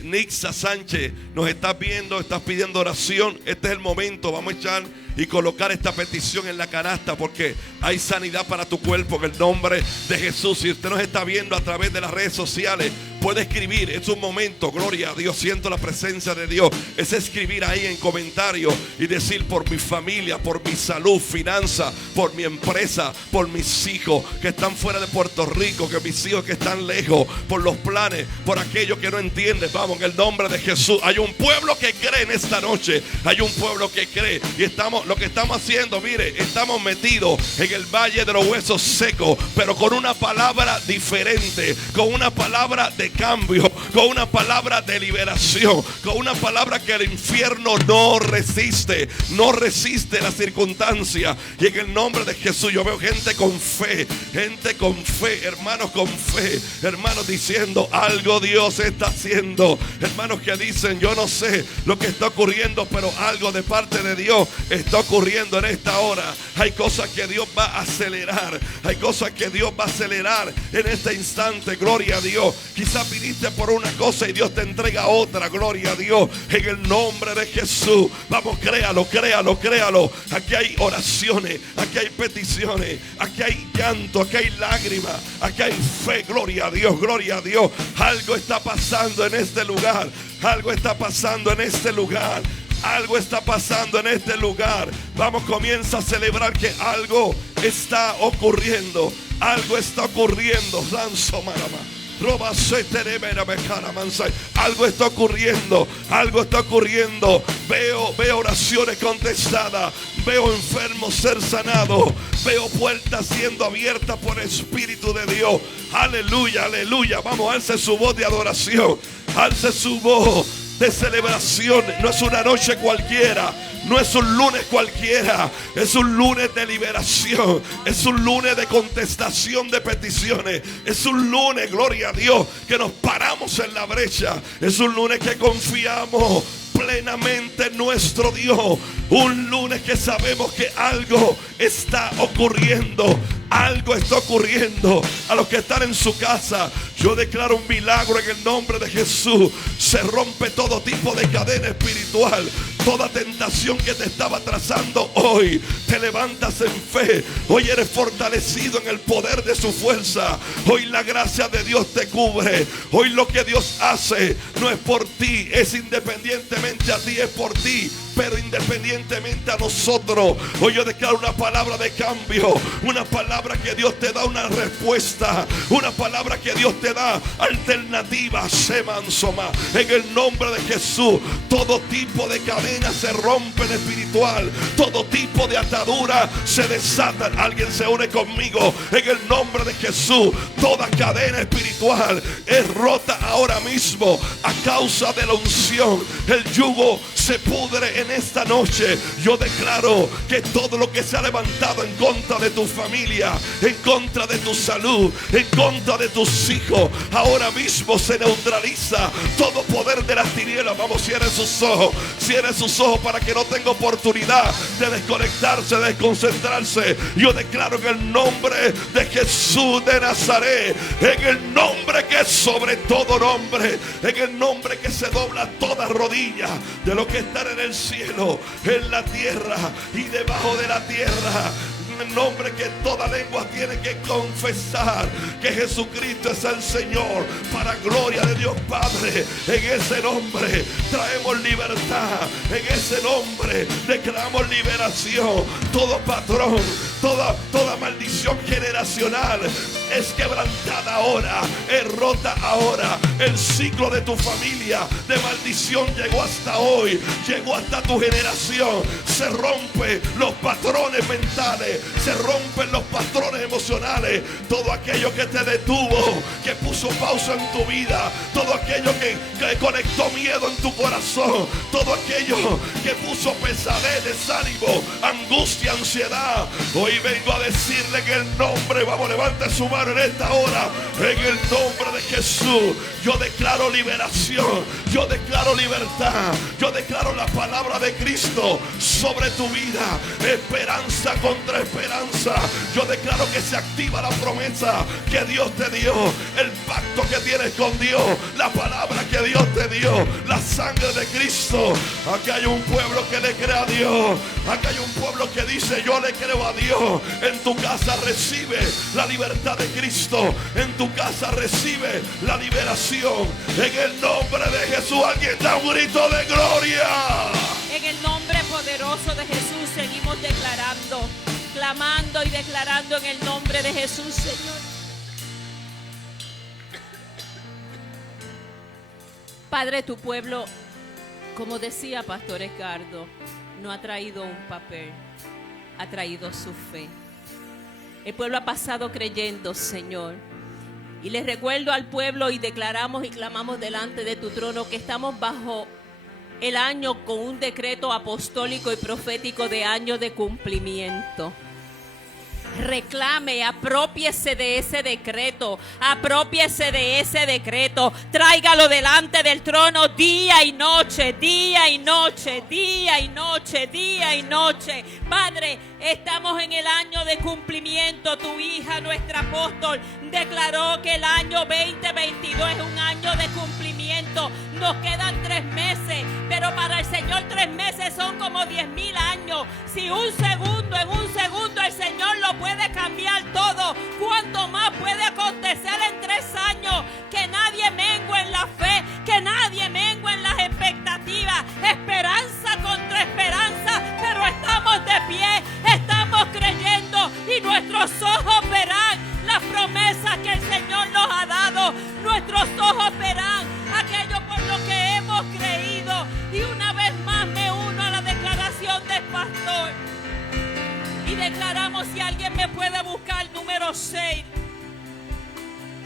Nixa Sánchez, nos estás viendo, estás pidiendo oración. Este es el momento. Vamos a echar y colocar esta petición en la canasta, porque hay sanidad para tu cuerpo en el nombre de Jesús. Si usted nos está viendo a través de las redes sociales, puede escribir. Es un momento, gloria a Dios, siento la presencia de Dios. Es escribir ahí en comentarios y decir: por mi familia, por mi salud, finanzas, por mi empresa, por mis hijos que están fuera de Puerto Rico, que mis hijos que están lejos, por los planes, por aquello que no entiendes. Vamos, en el nombre de Jesús. Hay un pueblo que cree en esta noche. Hay un pueblo que cree, y lo que estamos haciendo, mire, estamos metidos en el valle de los huesos secos, pero con una palabra diferente, con una palabra de cambio, con una palabra de liberación, con una palabra que el infierno no resiste la circunstancia. Y en el nombre de Jesús yo veo gente con fe, hermanos con fe, hermanos diciendo: algo Dios está haciendo. Hermanos que dicen: yo no sé lo que está ocurriendo, pero algo de parte de Dios está ocurriendo en esta hora. Hay cosas que Dios va a acelerar, hay cosas que Dios va a acelerar en este instante. Gloria a Dios. Quizás viniste por una cosa y Dios te entrega otra. Gloria a Dios, en el nombre de Jesús. Vamos, créalo. Aquí hay oraciones, aquí hay peticiones, aquí hay llanto, aquí hay lágrimas, aquí hay fe. Gloria a Dios. Algo está pasando en este lugar. Algo está pasando en este lugar. Vamos, comienza a celebrar que algo está ocurriendo. Algo está ocurriendo. Algo está ocurriendo. Veo oraciones contestadas. Veo enfermos ser sanados. Veo puertas siendo abiertas por el Espíritu de Dios. Aleluya. Vamos, alce su voz de adoración. Alce su voz de celebración. No es una noche cualquiera, no es un lunes cualquiera, es un lunes de liberación, es un lunes de contestación de peticiones, es un lunes, gloria a Dios, que nos paramos en la brecha, es un lunes que confiamos plenamente en nuestro Dios, un lunes que sabemos que algo está ocurriendo. Algo está ocurriendo. A los que están en su casa, yo declaro un milagro en el nombre de Jesús. Se rompe todo tipo de cadena espiritual. Toda tentación que te estaba trazando, hoy te levantas en fe. Hoy eres fortalecido en el poder de su fuerza. Hoy la gracia de Dios te cubre. Hoy lo que Dios hace no es por ti, es independientemente a ti, es por ti, pero independientemente a nosotros. Hoy yo declaro una palabra de cambio, una palabra que Dios te da una respuesta, una palabra que Dios te da alternativa. Semansoma, en el nombre de Jesús, todo tipo de cadenas se rompen espiritual, todo tipo de atadura se desatan. Alguien se une conmigo en el nombre de Jesús. Toda cadena espiritual es rota ahora mismo a causa de la unción. El yugo se pudre en en esta noche yo declaro que todo lo que se ha levantado en contra de tu familia, en contra de tu salud, en contra de tus hijos, ahora mismo se neutraliza todo poder de las tinieblas. Vamos, cierren sus ojos para que no tenga oportunidad de desconectarse, de desconcentrarse. Yo declaro en el nombre de Jesús de Nazaret, en el nombre que es sobre todo nombre, en el nombre que se dobla toda rodilla de lo que está en el cielo, en la tierra y debajo de la tierra. En el nombre que toda lengua tiene que confesar que Jesucristo es el Señor, para gloria de Dios Padre. En ese nombre traemos libertad, en ese nombre declaramos liberación. Todo patrón, toda maldición generacional es quebrantada ahora, es rota ahora. El ciclo de tu familia de maldición llegó hasta hoy, llegó hasta tu generación. Se rompen los patrones mentales, se rompen los patrones emocionales. Todo aquello que te detuvo, que puso pausa en tu vida, todo aquello que conectó miedo en tu corazón, todo aquello que puso pesadez, desánimo, angustia, ansiedad, hoy vengo a decirle que el nombre, vamos, levante su mano en esta hora, en el nombre de Jesús. Yo declaro liberación, yo declaro libertad, yo declaro la palabra de Cristo sobre tu vida, esperanza contra esperanza. Yo declaro que se activa la promesa que Dios te dio, el pacto que tienes con Dios, la palabra que Dios te dio, la sangre de Cristo. Aquí hay un pueblo que le cree a Dios, aquí hay un pueblo que dice: yo le creo a Dios. En tu casa recibe la libertad de Cristo, en tu casa recibe la liberación, en el nombre de Jesús. Alguien da un grito de gloria. En el nombre poderoso de Jesús seguimos declarando, clamando y declarando en el nombre de Jesús, Señor. Padre, tu pueblo, como decía Pastor Edgardo, no ha traído un papel, ha traído su fe. El pueblo ha pasado creyendo, Señor. Y les recuerdo al pueblo y declaramos y clamamos delante de tu trono que estamos bajo el año con un decreto apostólico y profético de año de cumplimiento. Reclame, apropiese de ese decreto, apropiese de ese decreto, tráigalo delante del trono día y noche, día y noche, día y noche, día y noche. Padre, estamos en el año de cumplimiento. Tu hija, nuestra apóstol, declaró que el año 2022 es un año de cumplimiento. Nos quedan 3 meses, pero para el Señor 3 meses son como 10,000 años. Si en un segundo el Señor lo puede cambiar todo, ¿cuánto más puede acontecer en 3 años? Que nadie mengue en la fe, que nadie mengue en las expectativas. Esperanza contra esperanza, pero estamos de pie, estamos creyendo y nuestros ojos verán las promesas que el Señor nos ha dado. Nuestros ojos verán aquello por lo que hemos creído. Y una vez más me uno a la declaración del pastor y declaramos, si alguien me puede buscar el número 6,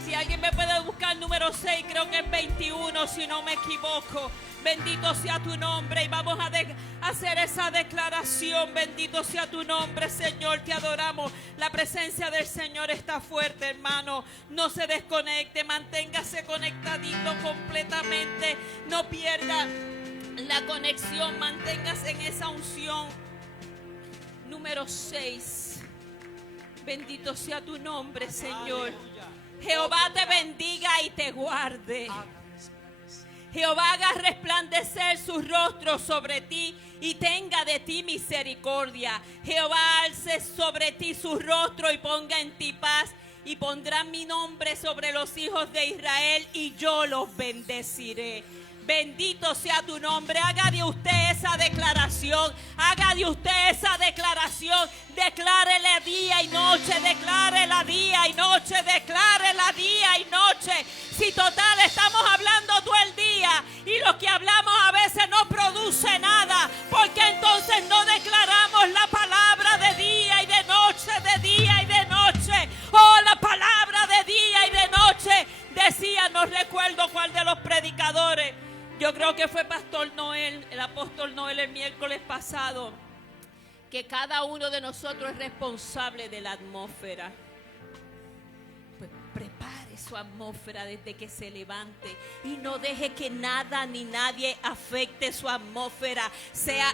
si alguien me puede buscar el número 6, creo que es 21 si no me equivoco. Bendito sea tu nombre y vamos a hacer esa declaración. Bendito sea tu nombre, Señor, te adoramos. La presencia del Señor está fuerte, hermano. No se desconecte, manténgase conectadito completamente. No pierda la conexión, manténgase en esa unción. Número 6. Bendito sea tu nombre, Señor. Jehová te bendiga y te guarde. Jehová haga resplandecer su rostro sobre ti y tenga de ti misericordia. Jehová alce sobre ti su rostro y ponga en ti paz. Y pondrá mi nombre sobre los hijos de Israel y yo los bendeciré. Bendito sea tu nombre. Haga de usted esa declaración. Haga de usted esa declaración. Declárele día y noche. Declárela día y noche. Declárela día y noche. Si total estamos hablando todo el día y lo que hablamos a veces no produce nada, porque entonces no declaramos la palabra de día y de noche, de día y de noche. Oh, la palabra de día y de noche. Decía, no recuerdo cuál de los predicadores, yo creo que fue Pastor Noel, el apóstol Noel, el miércoles que cada uno de nosotros es responsable de la atmósfera. Pues prepare su atmósfera desde que se levante y no deje que nada ni nadie afecte su atmósfera.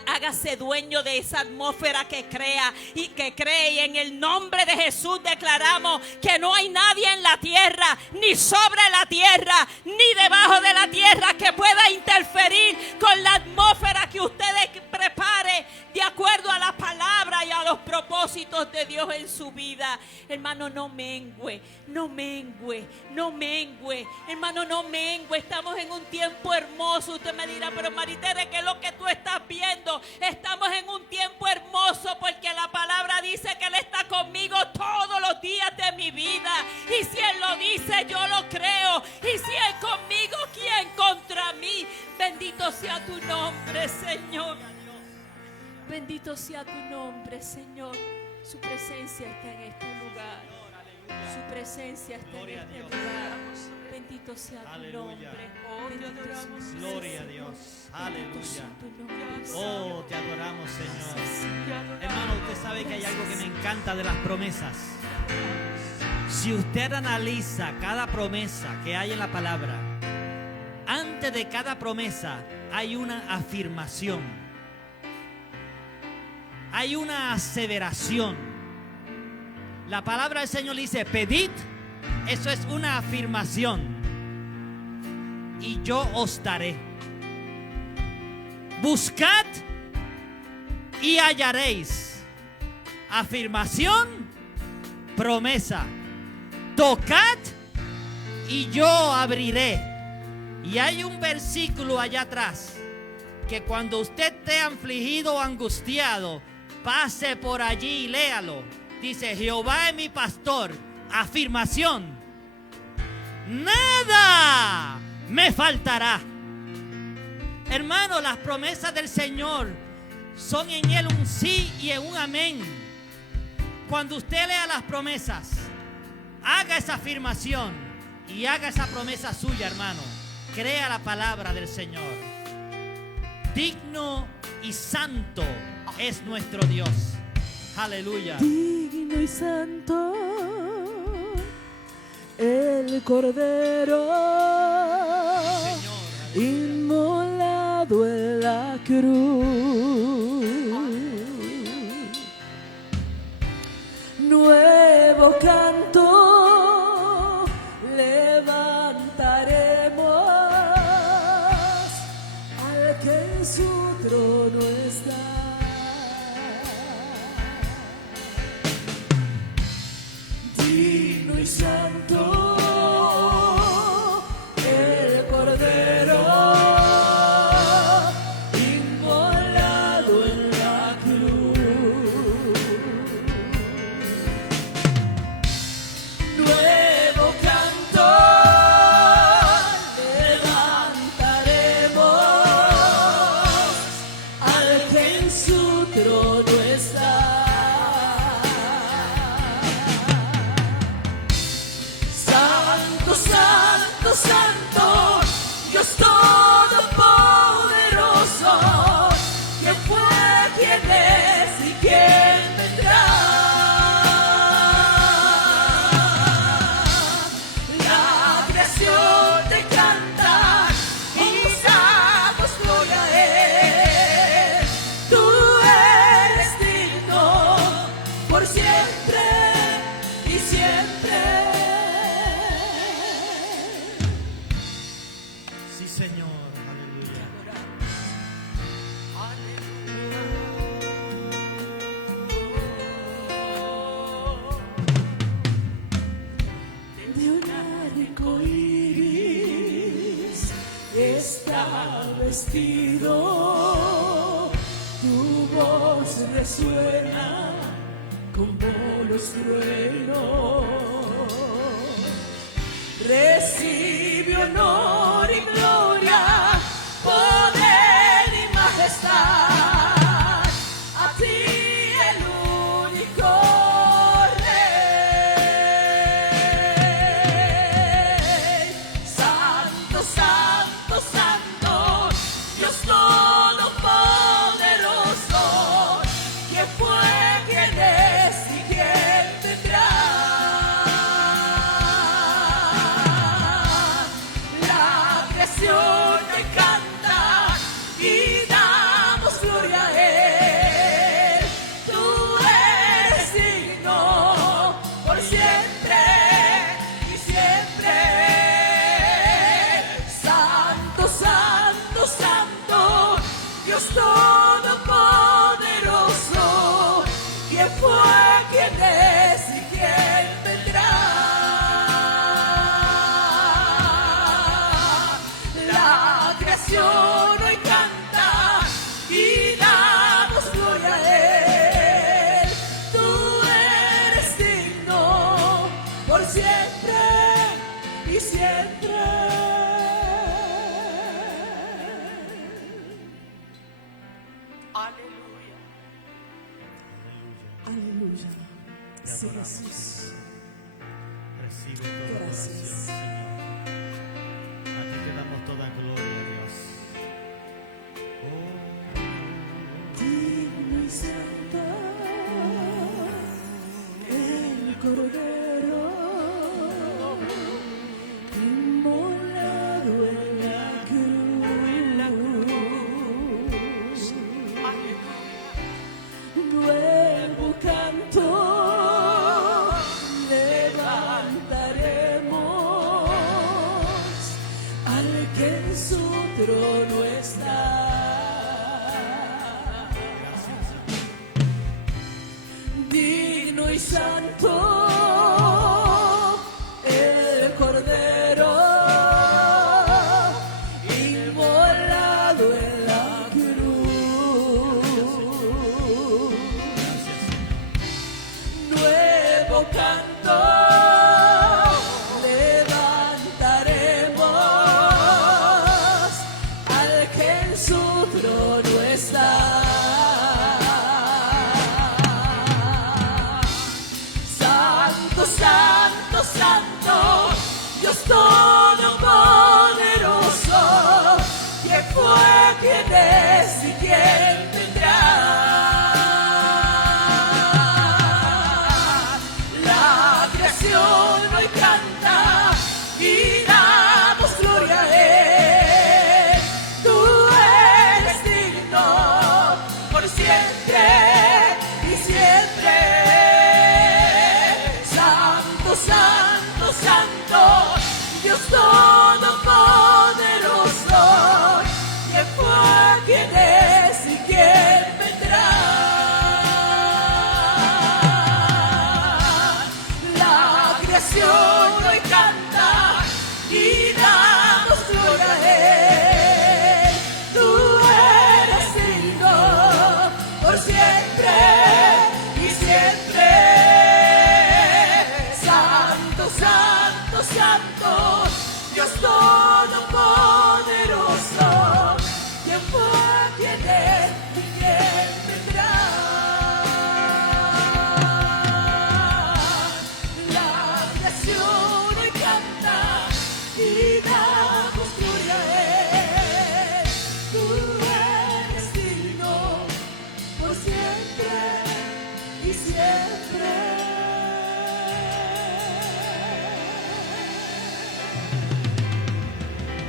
Hágase dueño de esa atmósfera que crea y que cree. Y en el nombre de Jesús declaramos que no hay nadie en la tierra, ni sobre la tierra, ni debajo de la tierra que pueda interferir con la atmósfera que ustedes prepare de acuerdo a la palabra y a los propósitos de Dios en su vida. Hermano, no mengue, no mengue, no mengue, hermano, no mengue. Estamos en un tiempo hermoso. Usted me dirá, pero Maritere, ¿qué es lo que tú estás viendo? Estamos en un tiempo hermoso porque la palabra dice que Él está conmigo todos los días de mi vida. Y si Él lo dice, yo lo creo. Y si Él conmigo, ¿quién contra mí? Bendito sea tu nombre, Señor. Bendito sea tu nombre, Señor. Su presencia está en este lugar. Su presencia está en este lugar. Bendito sea tu nombre. Gloria a Dios. Aleluya. Oh, te adoramos, Señor. Hermano, usted sabe que hay algo que me encanta de las promesas. Si usted analiza cada promesa que hay en la palabra, antes de cada promesa hay una afirmación. Hay una aseveración. La palabra del Señor dice, pedid, eso es una afirmación, y yo os daré. Buscad y hallaréis. Afirmación, promesa. Tocad y yo abriré. Y hay un versículo allá atrás que cuando usted esté afligido o angustiado, pase por allí y léalo. Dice, Jehová es mi pastor. Afirmación. Nada me faltará. Hermano, las promesas del Señor son en Él un sí y en un amén. Cuando usted lea las promesas, haga esa afirmación y haga esa promesa suya, hermano. Crea la palabra del Señor. Digno y santo es nuestro Dios. Aleluya. Digno y santo el Cordero, Señor, inmolado en la cruz. Nuevo canto levantaremos al que en su trono está. Digno y santo el Cordero, inmolado en la cruz. Nuevo canto levantaremos al que en su trono está. Santo, santo, Dios todopoderoso, ¿quién fue, quién es y quién vendrá? La creación te canta y damos gloria a Él. Tú eres digno por siempre y siempre. Señor, aleluya. De un arco iris está vestido, tu voz resuena como los truenos. Recibe honor y gloria, poder y majestad, a ti el único Rey. Santo, santo, santo, Dios todopoderoso, que fue siempre y siempre. Aleluya. Aleluya. Te Sí, adoramos, Jesús. Señor. Recibe toda Gracias. adoración, Señor. A ti te damos toda gloria, Dios. Digno y santo, el Cordero inmolado en la cruz. Nuevo canto levantaremos al que en su trono está. Digno y santo el Cordero inmolado en la cruz. Nuevo canto levantaremos al que en su trono está. Santo, santo, santo, Dios todopoderoso, ¿quién fue, quién es y quién vendrá? La creación hoy canta y damos gloria a Él. Tú eres digno por siempre y siempre. Santo, santo, santo, Dios todopoderoso, ¿quién fue, quién es y quién vendrá? La creación hoy canta y damos gloria a Él. Tú eres digno por siempre y siempre. Santo, santo, santo, Dios todopoderoso, ¿quién fue, quién es y quién vendrá? La creación hoy canta y damos gloria a Él. Tú eres digno por siempre y siempre.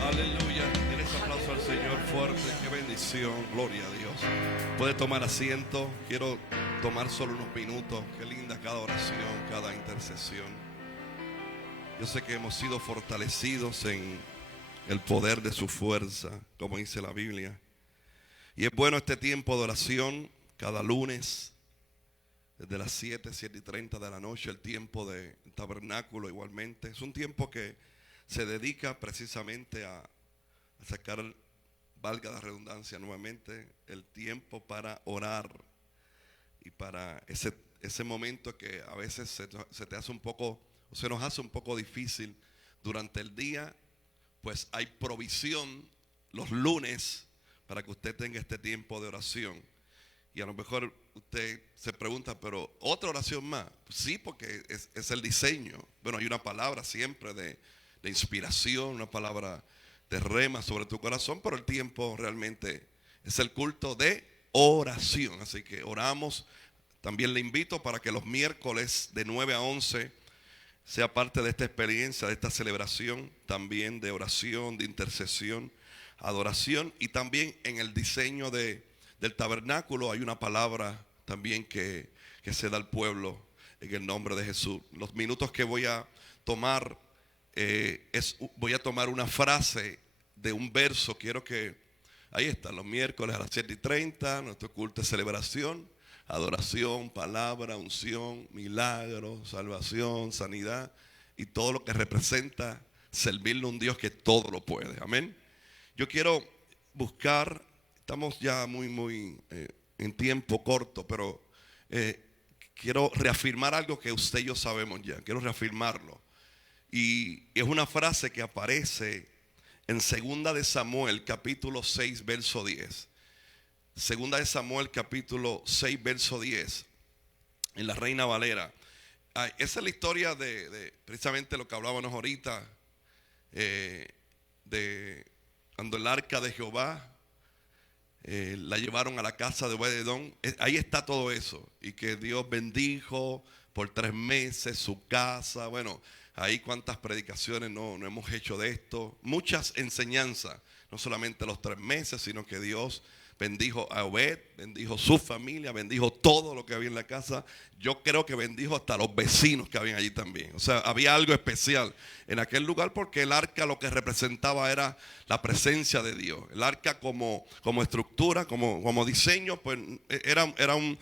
Aleluya. Den ese aplauso al Señor fuerte. Qué bendición. Gloria a Dios. Puede tomar asiento. Quiero tomar solo unos minutos. Qué linda cada oración, cada intercesión. Yo sé que hemos sido fortalecidos en el poder de su fuerza, como dice la Biblia. Y es bueno este tiempo de oración cada lunes, desde las 7:30 de la noche, el tiempo de tabernáculo igualmente. Es un tiempo que se dedica precisamente a sacar, valga la redundancia nuevamente, el tiempo para orar. Y para ese momento que a veces se te hace un poco, o se nos hace un poco difícil durante el día, pues hay provisión los lunes para que usted tenga este tiempo de oración. Y a lo mejor usted se pregunta, pero ¿otra oración más? Sí, porque es el diseño. Bueno, hay una palabra siempre de inspiración, una palabra de rema sobre tu corazón, pero el tiempo realmente es el culto de oración. Así que oramos. También le invito para que los miércoles de 9 a 11 sea parte de esta experiencia, de esta celebración también de oración, de intercesión, adoración. Y también en el diseño del tabernáculo hay una palabra también que se da al pueblo en el nombre de Jesús. Los minutos que voy a tomar, voy a tomar una frase de un verso. Quiero que, ahí está, los miércoles a las 7:30, nuestro culto de celebración, adoración, palabra, unción, milagro, salvación, sanidad y todo lo que representa servirle a un Dios que todo lo puede. Amén. Yo quiero buscar, estamos ya muy en tiempo corto, pero quiero reafirmar algo que usted y yo sabemos ya. Quiero reafirmarlo. Y es una frase que aparece en 2 de Samuel capítulo 6 verso 10. 2 de Samuel capítulo 6 verso 10 en la Reina Valera. Esa es la historia de precisamente lo que hablábamos ahorita, de cuando el arca de Jehová la llevaron a la casa de Obed-edom. Ahí está todo eso. Y que Dios bendijo por 3 meses su casa. Bueno, ahí cuántas predicaciones no hemos hecho de esto. Muchas enseñanzas, no solamente los 3 meses, sino que Dios bendijo a Obed, bendijo su familia, bendijo todo lo que había en la casa. Yo creo que bendijo hasta los vecinos que habían allí también. O sea, había algo especial en aquel lugar, porque el arca lo que representaba era la presencia de Dios. El arca como estructura, como diseño, pues era un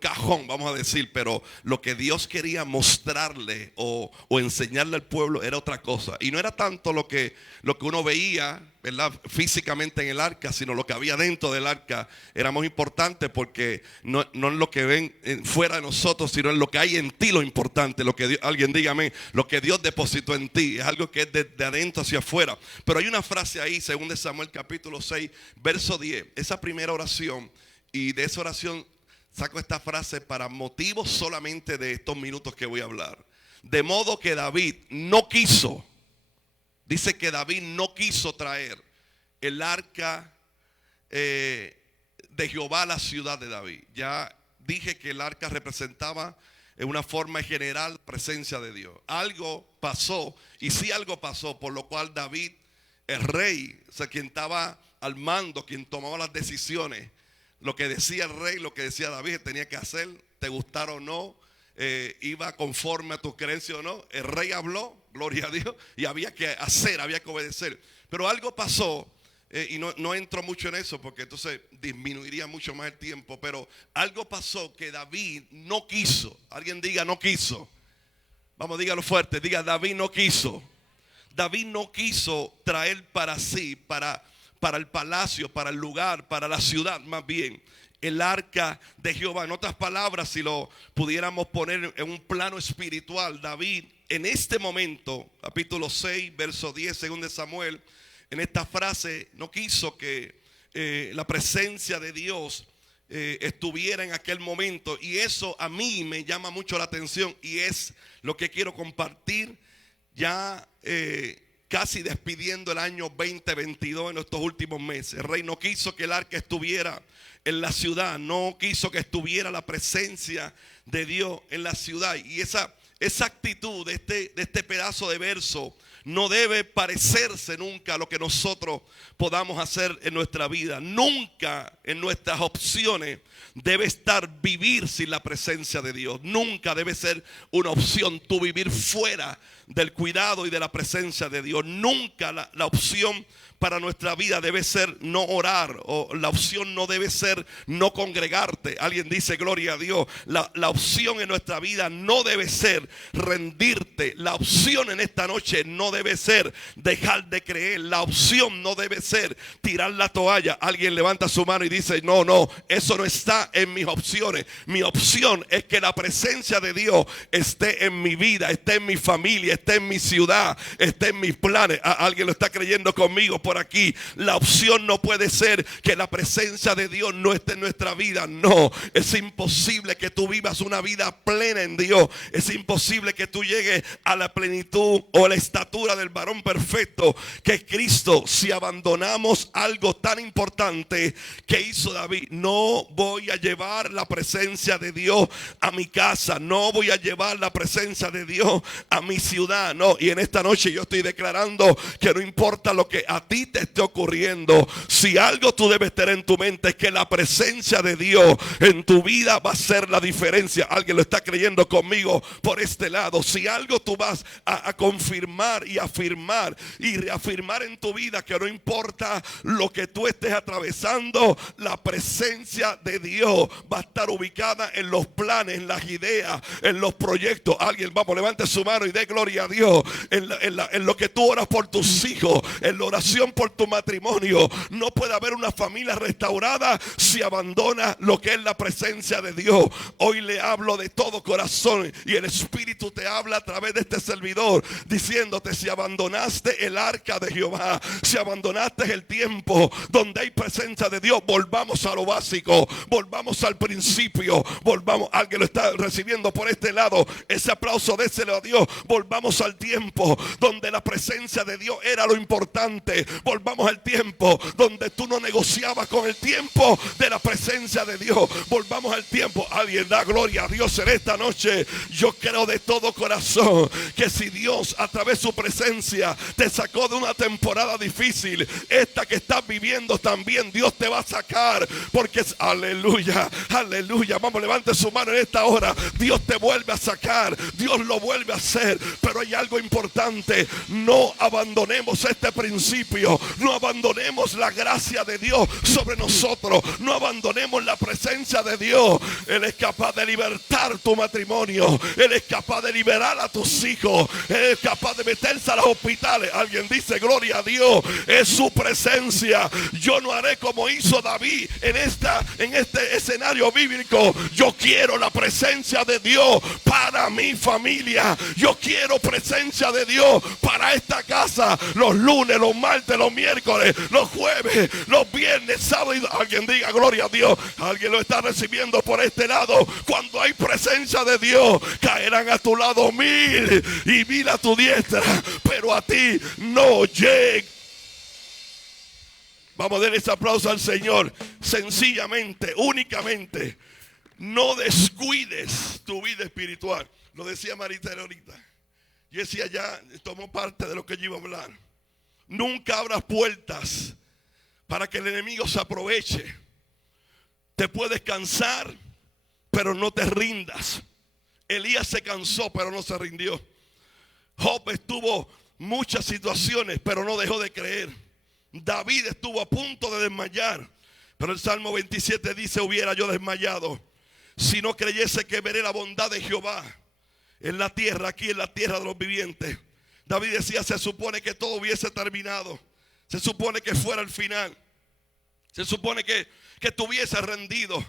cajón, vamos a decir. Pero lo que Dios quería mostrarle o enseñarle al pueblo era otra cosa. Y no era tanto lo que uno veía, ¿verdad?, físicamente en el arca, sino lo que había dentro del arca era muy importante, porque no es lo que ven fuera de nosotros, sino en lo que hay en ti lo importante. Lo que Dios, alguien dígame, lo que Dios depositó en ti es algo que es de adentro hacia afuera. Pero hay una frase ahí, 2 de Samuel capítulo 6 verso 10, esa primera oración, y de esa oración saco esta frase para motivos solamente de estos minutos que voy a hablar. De modo que David no quiso, dice que David no quiso traer el arca de Jehová a la ciudad de David. Ya dije que el arca representaba en una forma general presencia de Dios. Algo pasó, y sí algo pasó, por lo cual David, el rey, o sea, quien estaba al mando, quien tomaba las decisiones, lo que decía el rey, lo que decía David, tenía que hacer, te gustara o no, iba conforme a tus creencias o no. El rey habló, gloria a Dios, y había que hacer, había que obedecer. Pero algo pasó, y no entro mucho en eso porque entonces disminuiría mucho más el tiempo. Pero algo pasó que David no quiso. Alguien diga no quiso. Vamos, dígalo fuerte, diga David no quiso. David no quiso traer para sí, para el palacio, para el lugar, para la ciudad más bien, el arca de Jehová. En otras palabras, si lo pudiéramos poner en un plano espiritual, David en este momento, capítulo 6, verso 10, 2 de Samuel, en esta frase no quiso que la presencia de Dios estuviera en aquel momento. Y eso a mí me llama mucho la atención, y es lo que quiero compartir ya casi despidiendo el año 2022 en estos últimos meses. El rey no quiso que el arca estuviera en la ciudad, no quiso que estuviera la presencia de Dios en la ciudad. Y esa actitud de este pedazo de verso no debe parecerse nunca a lo que nosotros podamos hacer en nuestra vida. Nunca en nuestras opciones debe estar vivir sin la presencia de Dios. Nunca debe ser una opción tú vivir fuera del cuidado y de la presencia de Dios. Nunca la opción para nuestra vida debe ser no orar, o la opción no debe ser no congregarte. Alguien dice gloria a Dios. La opción en nuestra vida no debe ser rendirte. La opción en esta noche no debe ser dejar de creer. La opción no debe ser tirar la toalla. Alguien levanta su mano y dice no, eso no está en mis opciones. Mi opción es que la presencia de Dios esté en mi vida, esté en mi familia, esté en mi ciudad, esté en mis planes. Alguien lo está creyendo conmigo por aquí. La opción no puede ser que la presencia de Dios no esté en nuestra vida. No, es imposible que tú vivas una vida plena en Dios. Es imposible que tú llegues a la plenitud o la estatura del varón perfecto que es Cristo, si abandonamos algo tan importante que hizo David. No voy a llevar la presencia de Dios a mi casa, no voy a llevar la presencia de Dios a mi ciudad. No, y en esta noche yo estoy declarando que no importa lo que a ti te esté ocurriendo, si algo tú debes tener en tu mente es que la presencia de Dios en tu vida va a ser la diferencia. Alguien lo está creyendo conmigo por este lado. Si algo tú vas a confirmar y afirmar y reafirmar en tu vida, que no importa lo que tú estés atravesando, la presencia de Dios va a estar ubicada en los planes, en las ideas, en los proyectos. Alguien, vamos, levante su mano y dé gloria a Dios. En lo que tú oras por tus hijos, en la oración por tu matrimonio. No puede haber una familia restaurada si abandona lo que es la presencia de Dios. Hoy le hablo de todo corazón, y el Espíritu Espíritu te habla a través de este servidor, diciéndote: si abandonaste el arca de Jehová, si abandonaste el tiempo donde hay presencia de Dios, volvamos a lo básico, volvamos al principio, volvamos. Alguien lo está recibiendo por este lado, ese aplauso déselo a Dios. Volvamos al tiempo donde la presencia de Dios era lo importante. Volvamos al tiempo donde tú no negociabas con el tiempo de la presencia de Dios. Volvamos al tiempo. Alguien da gloria a Dios en esta noche. Yo creo de todo corazón que si Dios a través de su presencia te sacó de una temporada difícil, esta que estás viviendo también Dios te va a sacar, porque es aleluya, aleluya. Vamos, levante su mano en esta hora. Dios te vuelve a sacar, Dios lo vuelve a hacer. Pero hay algo importante: no abandonemos este principio, no abandonemos la gracia de Dios sobre nosotros, no abandonemos la presencia de Dios. Él es capaz de libertar tu matrimonio, Él es capaz de liberar a tus hijos, Él es capaz de meterse a los hospitales. Alguien dice: gloria a Dios. Es su presencia. Yo no haré como hizo David en este escenario bíblico. Yo quiero la presencia de Dios para mi familia. Yo quiero presencia de Dios para esta casa. Los lunes, los martes, los miércoles, los jueves, los viernes, sábado. Alguien diga: gloria a Dios. Alguien lo está recibiendo por este lado. Cuando hay presencia de Dios, caerán a tu lado 1000 y 1000 a tu diestra, pero a ti no llega. Vamos a darle ese aplauso al Señor. Sencillamente, únicamente, no descuides tu vida espiritual. Lo decía Marita ahorita. Y decía, ya tomó parte de lo que yo iba a hablar. Nunca abras puertas para que el enemigo se aproveche. Te puedes cansar, pero no te rindas. Elías se cansó, pero no se rindió. Job estuvo muchas situaciones, pero no dejó de creer. David estuvo a punto de desmayar, pero el Salmo 27 dice: hubiera yo desmayado si no creyese que veré la bondad de Jehová en la tierra, aquí en la tierra de los vivientes. David decía: se supone que todo hubiese terminado, se supone que fuera el final, se supone que estuviese rendido.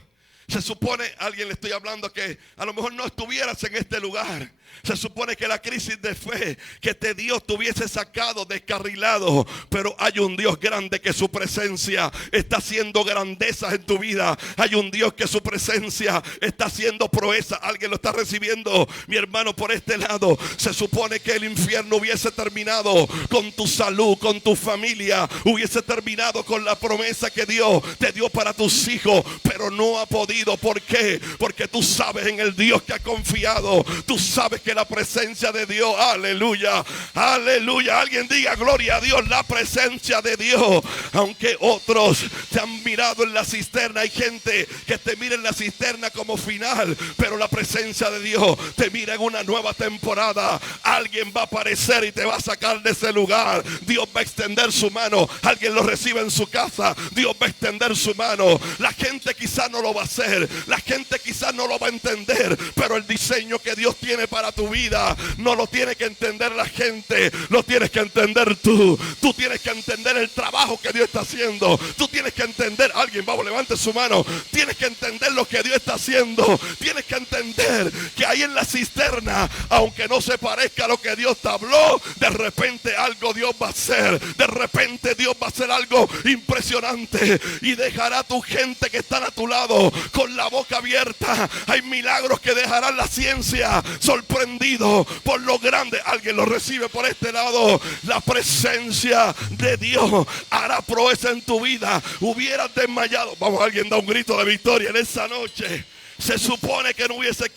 Se supone, a alguien le estoy hablando, que a lo mejor no estuvieras en este lugar. Se supone que la crisis de fe que Dios te hubiese sacado descarrilado. Pero hay un Dios grande que su presencia está haciendo grandezas en tu vida. Hay un Dios que su presencia está haciendo proezas. Alguien lo está recibiendo, mi hermano, por este lado. Se supone que el infierno hubiese terminado con tu salud, con tu familia. Hubiese terminado con la promesa que Dios te dio para tus hijos. Pero no ha podido. ¿Por qué? Porque tú sabes en el Dios que ha confiado. Tú sabes que la presencia de Dios, aleluya, aleluya. Alguien diga: gloria a Dios. La presencia de Dios, aunque otros te han mirado en la cisterna, hay gente que te mira en la cisterna como final, pero la presencia de Dios te mira en una nueva temporada. Alguien va a aparecer y te va a sacar de ese lugar. Dios va a extender su mano. Alguien lo recibe en su casa. Dios va a extender su mano. La gente quizás no lo va a hacer, la gente quizás no lo va a entender, pero el diseño que Dios tiene para tu vida no lo tiene que entender la gente, lo tienes que entender tú. Tú tienes que entender el trabajo que Dios está haciendo. Tú tienes que entender, alguien, vamos, levante su mano. Tienes que entender lo que Dios está haciendo. Tienes que entender que ahí en la cisterna, aunque no se parezca a lo que Dios te habló, de repente algo Dios va a hacer. De repente Dios va a hacer algo impresionante y dejará a tu gente que están a tu lado con la boca abierta. Hay milagros que dejarán la ciencia sorprendido por lo grande. Alguien lo recibe por este lado. La presencia de Dios hará proeza en tu vida. Hubieras desmayado. Vamos, alguien da un grito de victoria en esa noche. Se supone que no hubiese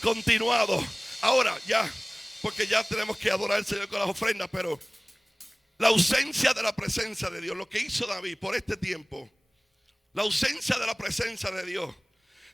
continuado. Ahora ya, porque ya tenemos que adorar al Señor con las ofrendas, pero la ausencia de la presencia de Dios, lo que hizo David por este tiempo, la ausencia de la presencia de Dios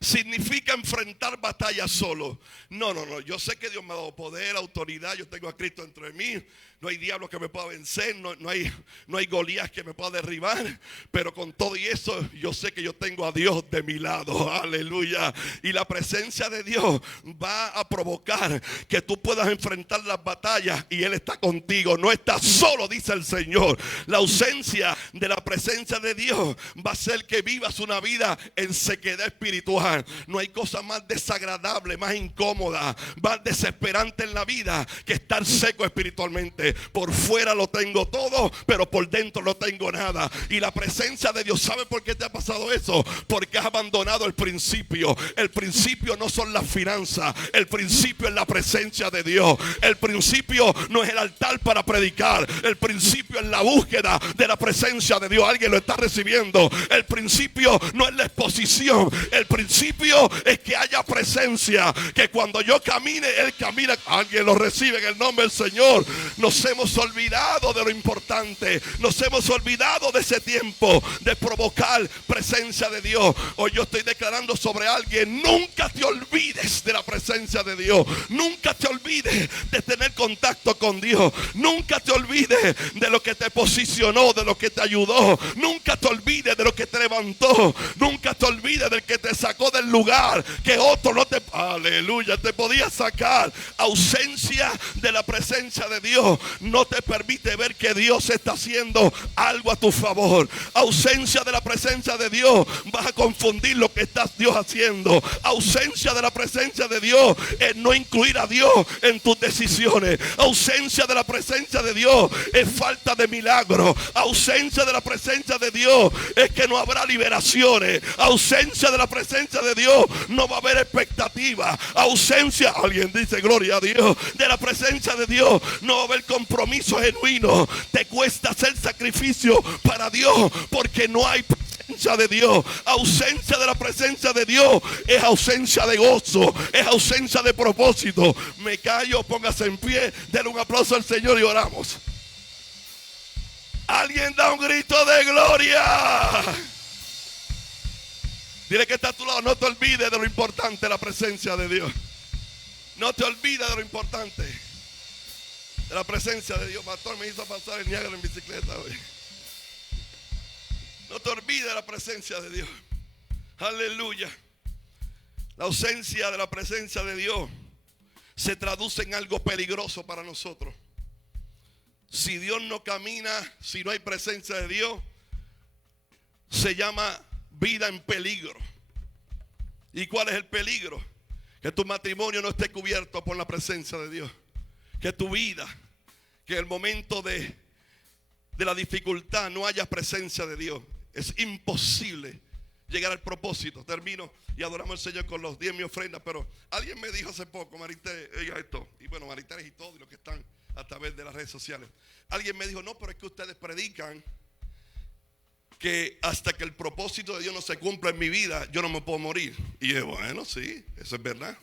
significa enfrentar batallas solo. No. Yo sé que Dios me ha dado poder, autoridad. Yo tengo a Cristo dentro de mí. No hay diablo que me pueda vencer. No hay Goliat que me pueda derribar. Pero con todo y eso, yo sé que yo tengo a Dios de mi lado. Aleluya. Y la presencia de Dios va a provocar que tú puedas enfrentar las batallas. Y Él está contigo. No estás solo, dice el Señor. La ausencia de la presencia de Dios va a hacer que vivas una vida en sequedad espiritual. espiritual. No hay cosa más desagradable, más incómoda, más desesperante en la vida que estar seco espiritualmente. Por fuera lo tengo todo, pero por dentro no tengo nada. Y la presencia de Dios, ¿sabe por qué te ha pasado eso? Porque has abandonado el principio. El principio no son las finanzas, el principio es la presencia de Dios. El principio no es el altar para predicar, el principio es la búsqueda de la presencia de Dios. Alguien lo está recibiendo. El principio no es la exposición, el principio es que haya presencia, que cuando yo camine, Él camina. Alguien lo recibe en el nombre del Señor. Nos hemos olvidado de lo importante, nos hemos olvidado de ese tiempo de provocar presencia de Dios. Hoy yo estoy declarando sobre alguien: nunca te olvides de la presencia de Dios, nunca te olvides de tener contacto con Dios, nunca te olvides de lo que te posicionó, de lo que te ayudó, nunca te olvides de lo que te levantó, nunca te olvides del que te sacó del lugar que otro no te, aleluya, te podía sacar. Ausencia de la presencia de Dios no te permite ver que Dios está haciendo algo a tu favor. Ausencia de la presencia de Dios, vas a confundir lo que está Dios haciendo. Ausencia de la presencia de Dios es no incluir a Dios en tus decisiones. Ausencia de la presencia de Dios es falta de milagro. Ausencia de la presencia de Dios es que no habrá liberaciones. Ausencia de la presencia de Dios no va a haber expectativa. Ausencia, alguien dice gloria a Dios, de la presencia de Dios no va a haber compromiso genuino. Te cuesta hacer sacrificio para Dios porque no hay presencia de Dios. Ausencia de la presencia de Dios es ausencia de gozo, es ausencia de propósito. Me callo, póngase en pie, denle un aplauso al Señor y oramos. Alguien da un grito de gloria. Dile que está a tu lado: no te olvides de lo importante, la presencia de Dios. No te olvides de lo importante, de la presencia de Dios. Pastor, me hizo pasar el Niágara en bicicleta hoy. No te olvides de la presencia de Dios. Aleluya. La ausencia de la presencia de Dios se traduce en algo peligroso para nosotros. Si Dios no camina, si no hay presencia de Dios, se llama vida en peligro. ¿Y cuál es el peligro? Que tu matrimonio no esté cubierto por la presencia de Dios. Que tu vida, que en el momento de la dificultad no haya presencia de Dios. Es imposible llegar al propósito. Termino y adoramos al Señor con los 10 mi ofrenda. Pero alguien me dijo hace poco, Marité, oiga esto, y bueno, Marité y todos los que están a través de las redes sociales. Alguien me dijo: no, pero es que ustedes predican que hasta que el propósito de Dios no se cumpla en mi vida, yo no me puedo morir. Y yo, bueno, sí, eso es verdad.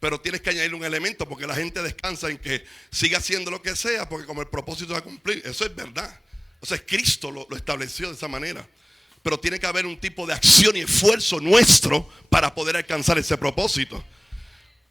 Pero tienes que añadir un elemento, porque la gente descansa en que siga haciendo lo que sea, porque como el propósito va a cumplir. Eso es verdad. O sea, Cristo lo estableció de esa manera. Pero tiene que haber un tipo de acción y esfuerzo nuestro para poder alcanzar ese propósito.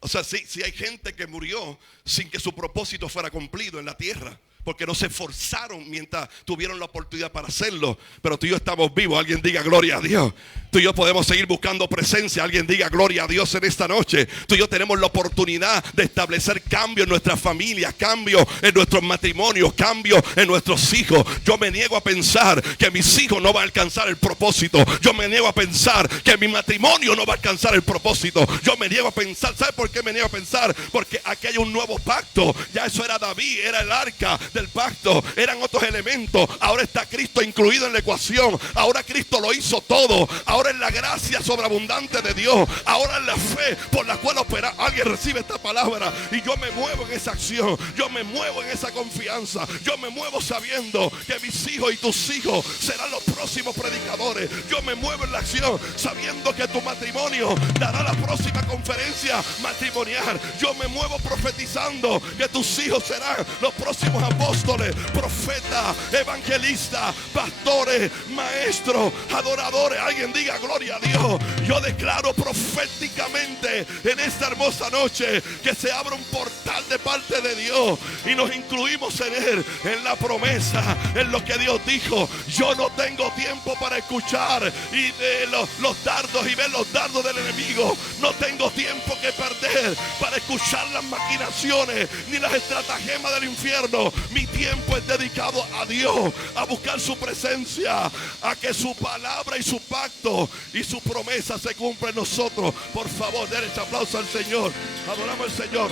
O sea, si hay gente que murió sin que su propósito fuera cumplido en la tierra, porque no se esforzaron mientras tuvieron la oportunidad para hacerlo. Pero tú y yo estamos vivos. Alguien diga gloria a Dios. Tú y yo podemos seguir buscando presencia. Alguien diga gloria a Dios en esta noche. Tú y yo tenemos la oportunidad de establecer cambio en nuestras familias, cambio en nuestros matrimonios, cambio en nuestros hijos. Yo me niego a pensar que mis hijos no van a alcanzar el propósito. Yo me niego a pensar que mi matrimonio no va a alcanzar el propósito. Yo me niego a pensar. ¿Sabe por qué me niego a pensar? Porque aquí hay un nuevo pacto. Ya eso era David, era el arca del pacto, eran otros elementos. Ahora está Cristo incluido en la ecuación. Ahora Cristo lo hizo todo. Ahora es la gracia sobreabundante de Dios. Ahora es la fe por la cual opera. Alguien recibe esta palabra y yo me muevo en esa acción. Yo me muevo en esa confianza. Yo me muevo sabiendo que mis hijos y tus hijos serán los próximos predicadores. Yo me muevo en la acción sabiendo que tu matrimonio dará la próxima conferencia matrimonial. Yo me muevo profetizando que tus hijos serán los próximos apóstoles, profetas, evangelistas, pastores, maestros, adoradores. Alguien diga gloria a Dios. Yo declaro proféticamente en esta hermosa noche que se abre un portal de parte de Dios y nos incluimos en Él, en la promesa, en lo que Dios dijo. Yo no tengo tiempo para escuchar y de los dardos y ver los dardos del enemigo. No tengo tiempo que perder para escuchar las maquinaciones ni las estratagemas del infierno. Mi tiempo es dedicado a Dios, a buscar su presencia, a que su palabra y su pacto y su promesa se cumpla en nosotros. Por favor, den ese aplauso al Señor. Adoramos al Señor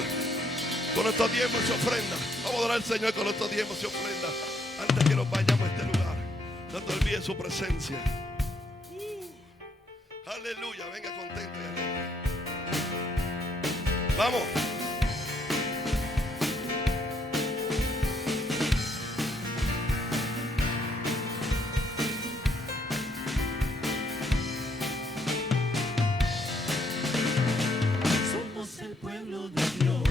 con nuestros diezmos y ofrendas. Vamos a adorar al Señor con nuestros diezmos y ofrendas. Antes que nos vayamos a este lugar, no te olvides su presencia. Aleluya, venga contento y alegre. Vamos. Somos el pueblo de Dios,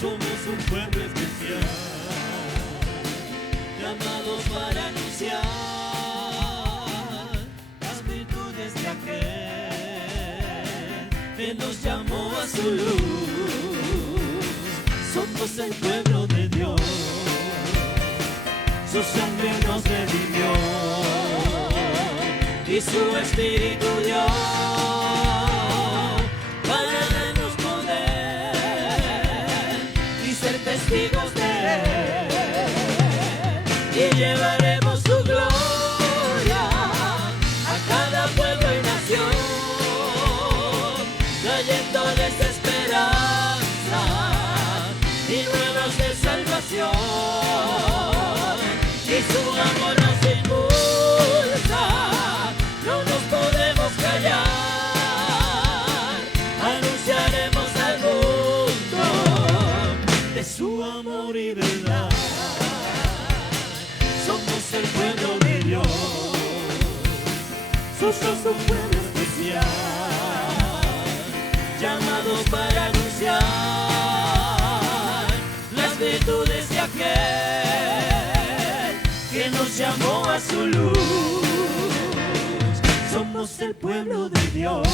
somos un pueblo especial, llamados para anunciar las virtudes de aquel que nos llamó a su luz. Somos el pueblo de Dios, su sangre nos redimió y su espíritu dio para darnos poder y ser testigos de él, y llevaremos su gloria a cada pueblo y nación, trayéndoles esperanza y nuevas de salvación, y su amor nos impulsa, no nos podemos callar, anunciaremos al mundo de su amor y verdad. Somos el pueblo de Dios, somos un pueblo especial, llamados para anunciar las virtudes de aquel que nos llamó a su luz. Somos el pueblo de Dios,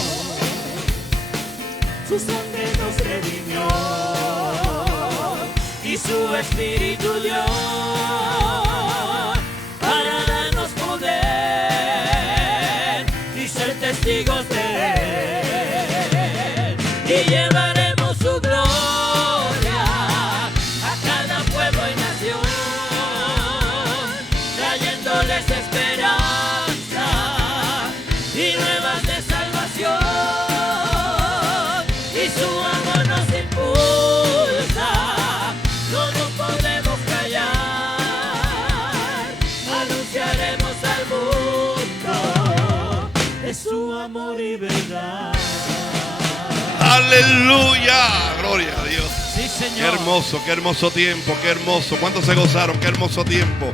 su sangre nos redimió y su espíritu dio para darnos poder y ser testigos de él, y llevaremos su gloria a cada pueblo y nación, trayéndoles esperanza y nuevas de salvación, y su amor nos impulsa, no nos podemos callar, anunciaremos al mundo de su amor y verdad. Aleluya, gloria a Dios. Sí, Señor. Qué hermoso tiempo, qué hermoso. ¿Cuántos se gozaron? Qué hermoso tiempo.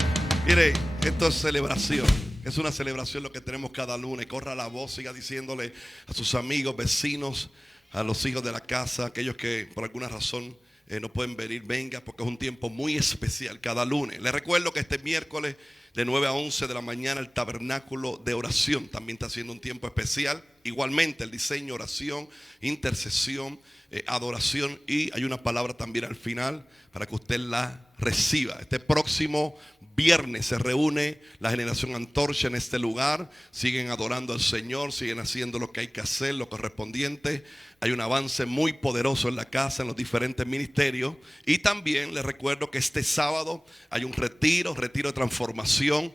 Mire, esto es celebración. Es una celebración lo que tenemos cada lunes. Corra la voz, siga diciéndole a sus amigos, vecinos, a los hijos de la casa, aquellos que por alguna razón no pueden venir, venga, porque es un tiempo muy especial cada lunes. Les recuerdo que este miércoles de 9 a 11 de la mañana el tabernáculo de oración también está haciendo un tiempo especial. Igualmente el diseño, oración, intercesión, adoración, y hay una palabra también al final para que usted la reciba. Este próximo viernes se reúne la generación Antorcha en este lugar. Siguen adorando al Señor, siguen haciendo lo que hay que hacer, lo correspondiente. Hay un avance muy poderoso en la casa, en los diferentes ministerios. Y también les recuerdo que este sábado hay un retiro de transformación.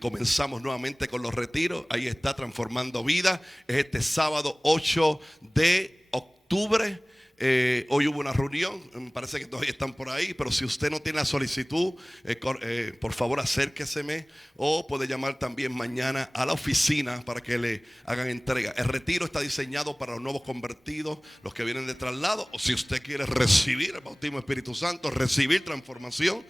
Comenzamos nuevamente con los retiros. Ahí está Transformando Vida. Es este sábado 8 de octubre. Hoy hubo una reunión, me parece que todavía están por ahí, pero si usted no tiene la solicitud, por favor acérqueseme, o puede llamar también mañana a la oficina para que le hagan entrega. El retiro está diseñado para los nuevos convertidos, los que vienen de traslado, o si usted quiere recibir el bautismo del Espíritu Santo, recibir transformación.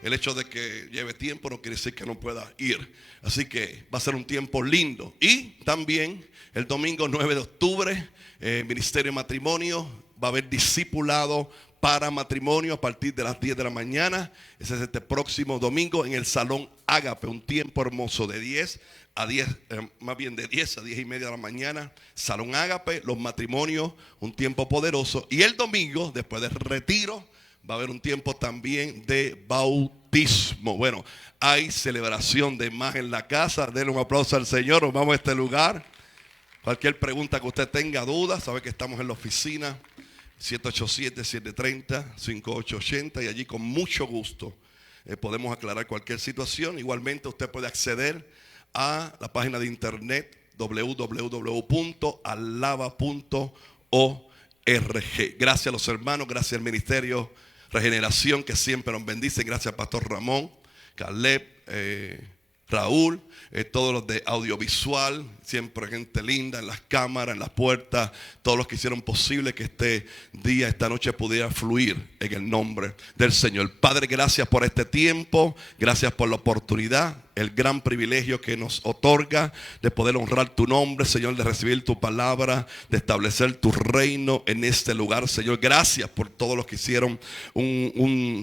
El hecho de que lleve tiempo no quiere decir que no pueda ir. Así que va a ser un tiempo lindo. Y también el domingo 9 de octubre, Ministerio de Matrimonio, va a haber discipulado para matrimonio a partir de las 10 de la mañana. Ese es este próximo domingo en el Salón Ágape. Un tiempo hermoso de 10 a 10, más bien de 10 a 10 y media de la mañana. Salón Ágape, los matrimonios, un tiempo poderoso. Y el domingo, después del retiro, va a haber un tiempo también de bautismo. Bueno, hay celebración de más en la casa. Denle un aplauso al Señor. Nos vamos a este lugar. Cualquier pregunta que usted tenga, dudas, sabe que estamos en la oficina. 787-730-5880 y allí con mucho gusto podemos aclarar cualquier situación. Igualmente usted puede acceder a la página de internet www.alaba.org. Gracias a los hermanos, gracias al Ministerio Regeneración que siempre nos bendice. Gracias a Pastor Ramón, Caleb, Raúl, todos los de audiovisual, siempre gente linda en las cámaras, en las puertas, todos los que hicieron posible que este día, esta noche pudiera fluir en el nombre del Señor. Padre, gracias por este tiempo, gracias por la oportunidad, el gran privilegio que nos otorga de poder honrar tu nombre, Señor, de recibir tu palabra, de establecer tu reino en este lugar, Señor. Gracias por todos los que hicieron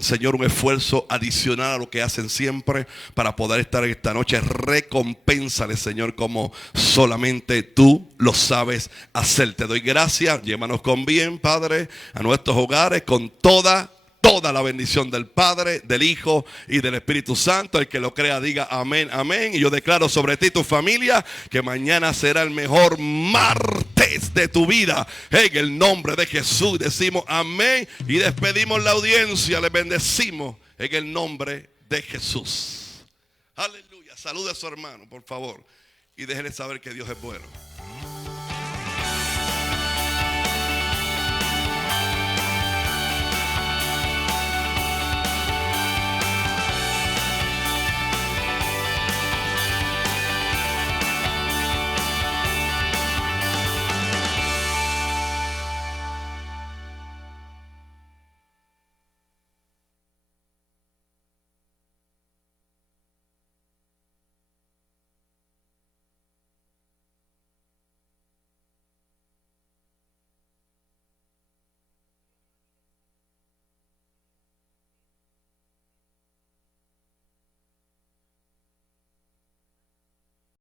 Señor, un esfuerzo adicional a lo que hacen siempre para poder estar en esta noche. Recompénsale, Señor, como solamente tú lo sabes hacer. Te doy gracias. Llévanos con bien, Padre, a nuestros hogares con toda la bendición del Padre, del Hijo y del Espíritu Santo. El que lo crea diga amén, amén. Y yo declaro sobre ti y tu familia que mañana será el mejor martes de tu vida. En el nombre de Jesús decimos amén y despedimos la audiencia. Les bendecimos en el nombre de Jesús. Aleluya. Salude a su hermano, por favor, y déjenle saber que Dios es bueno.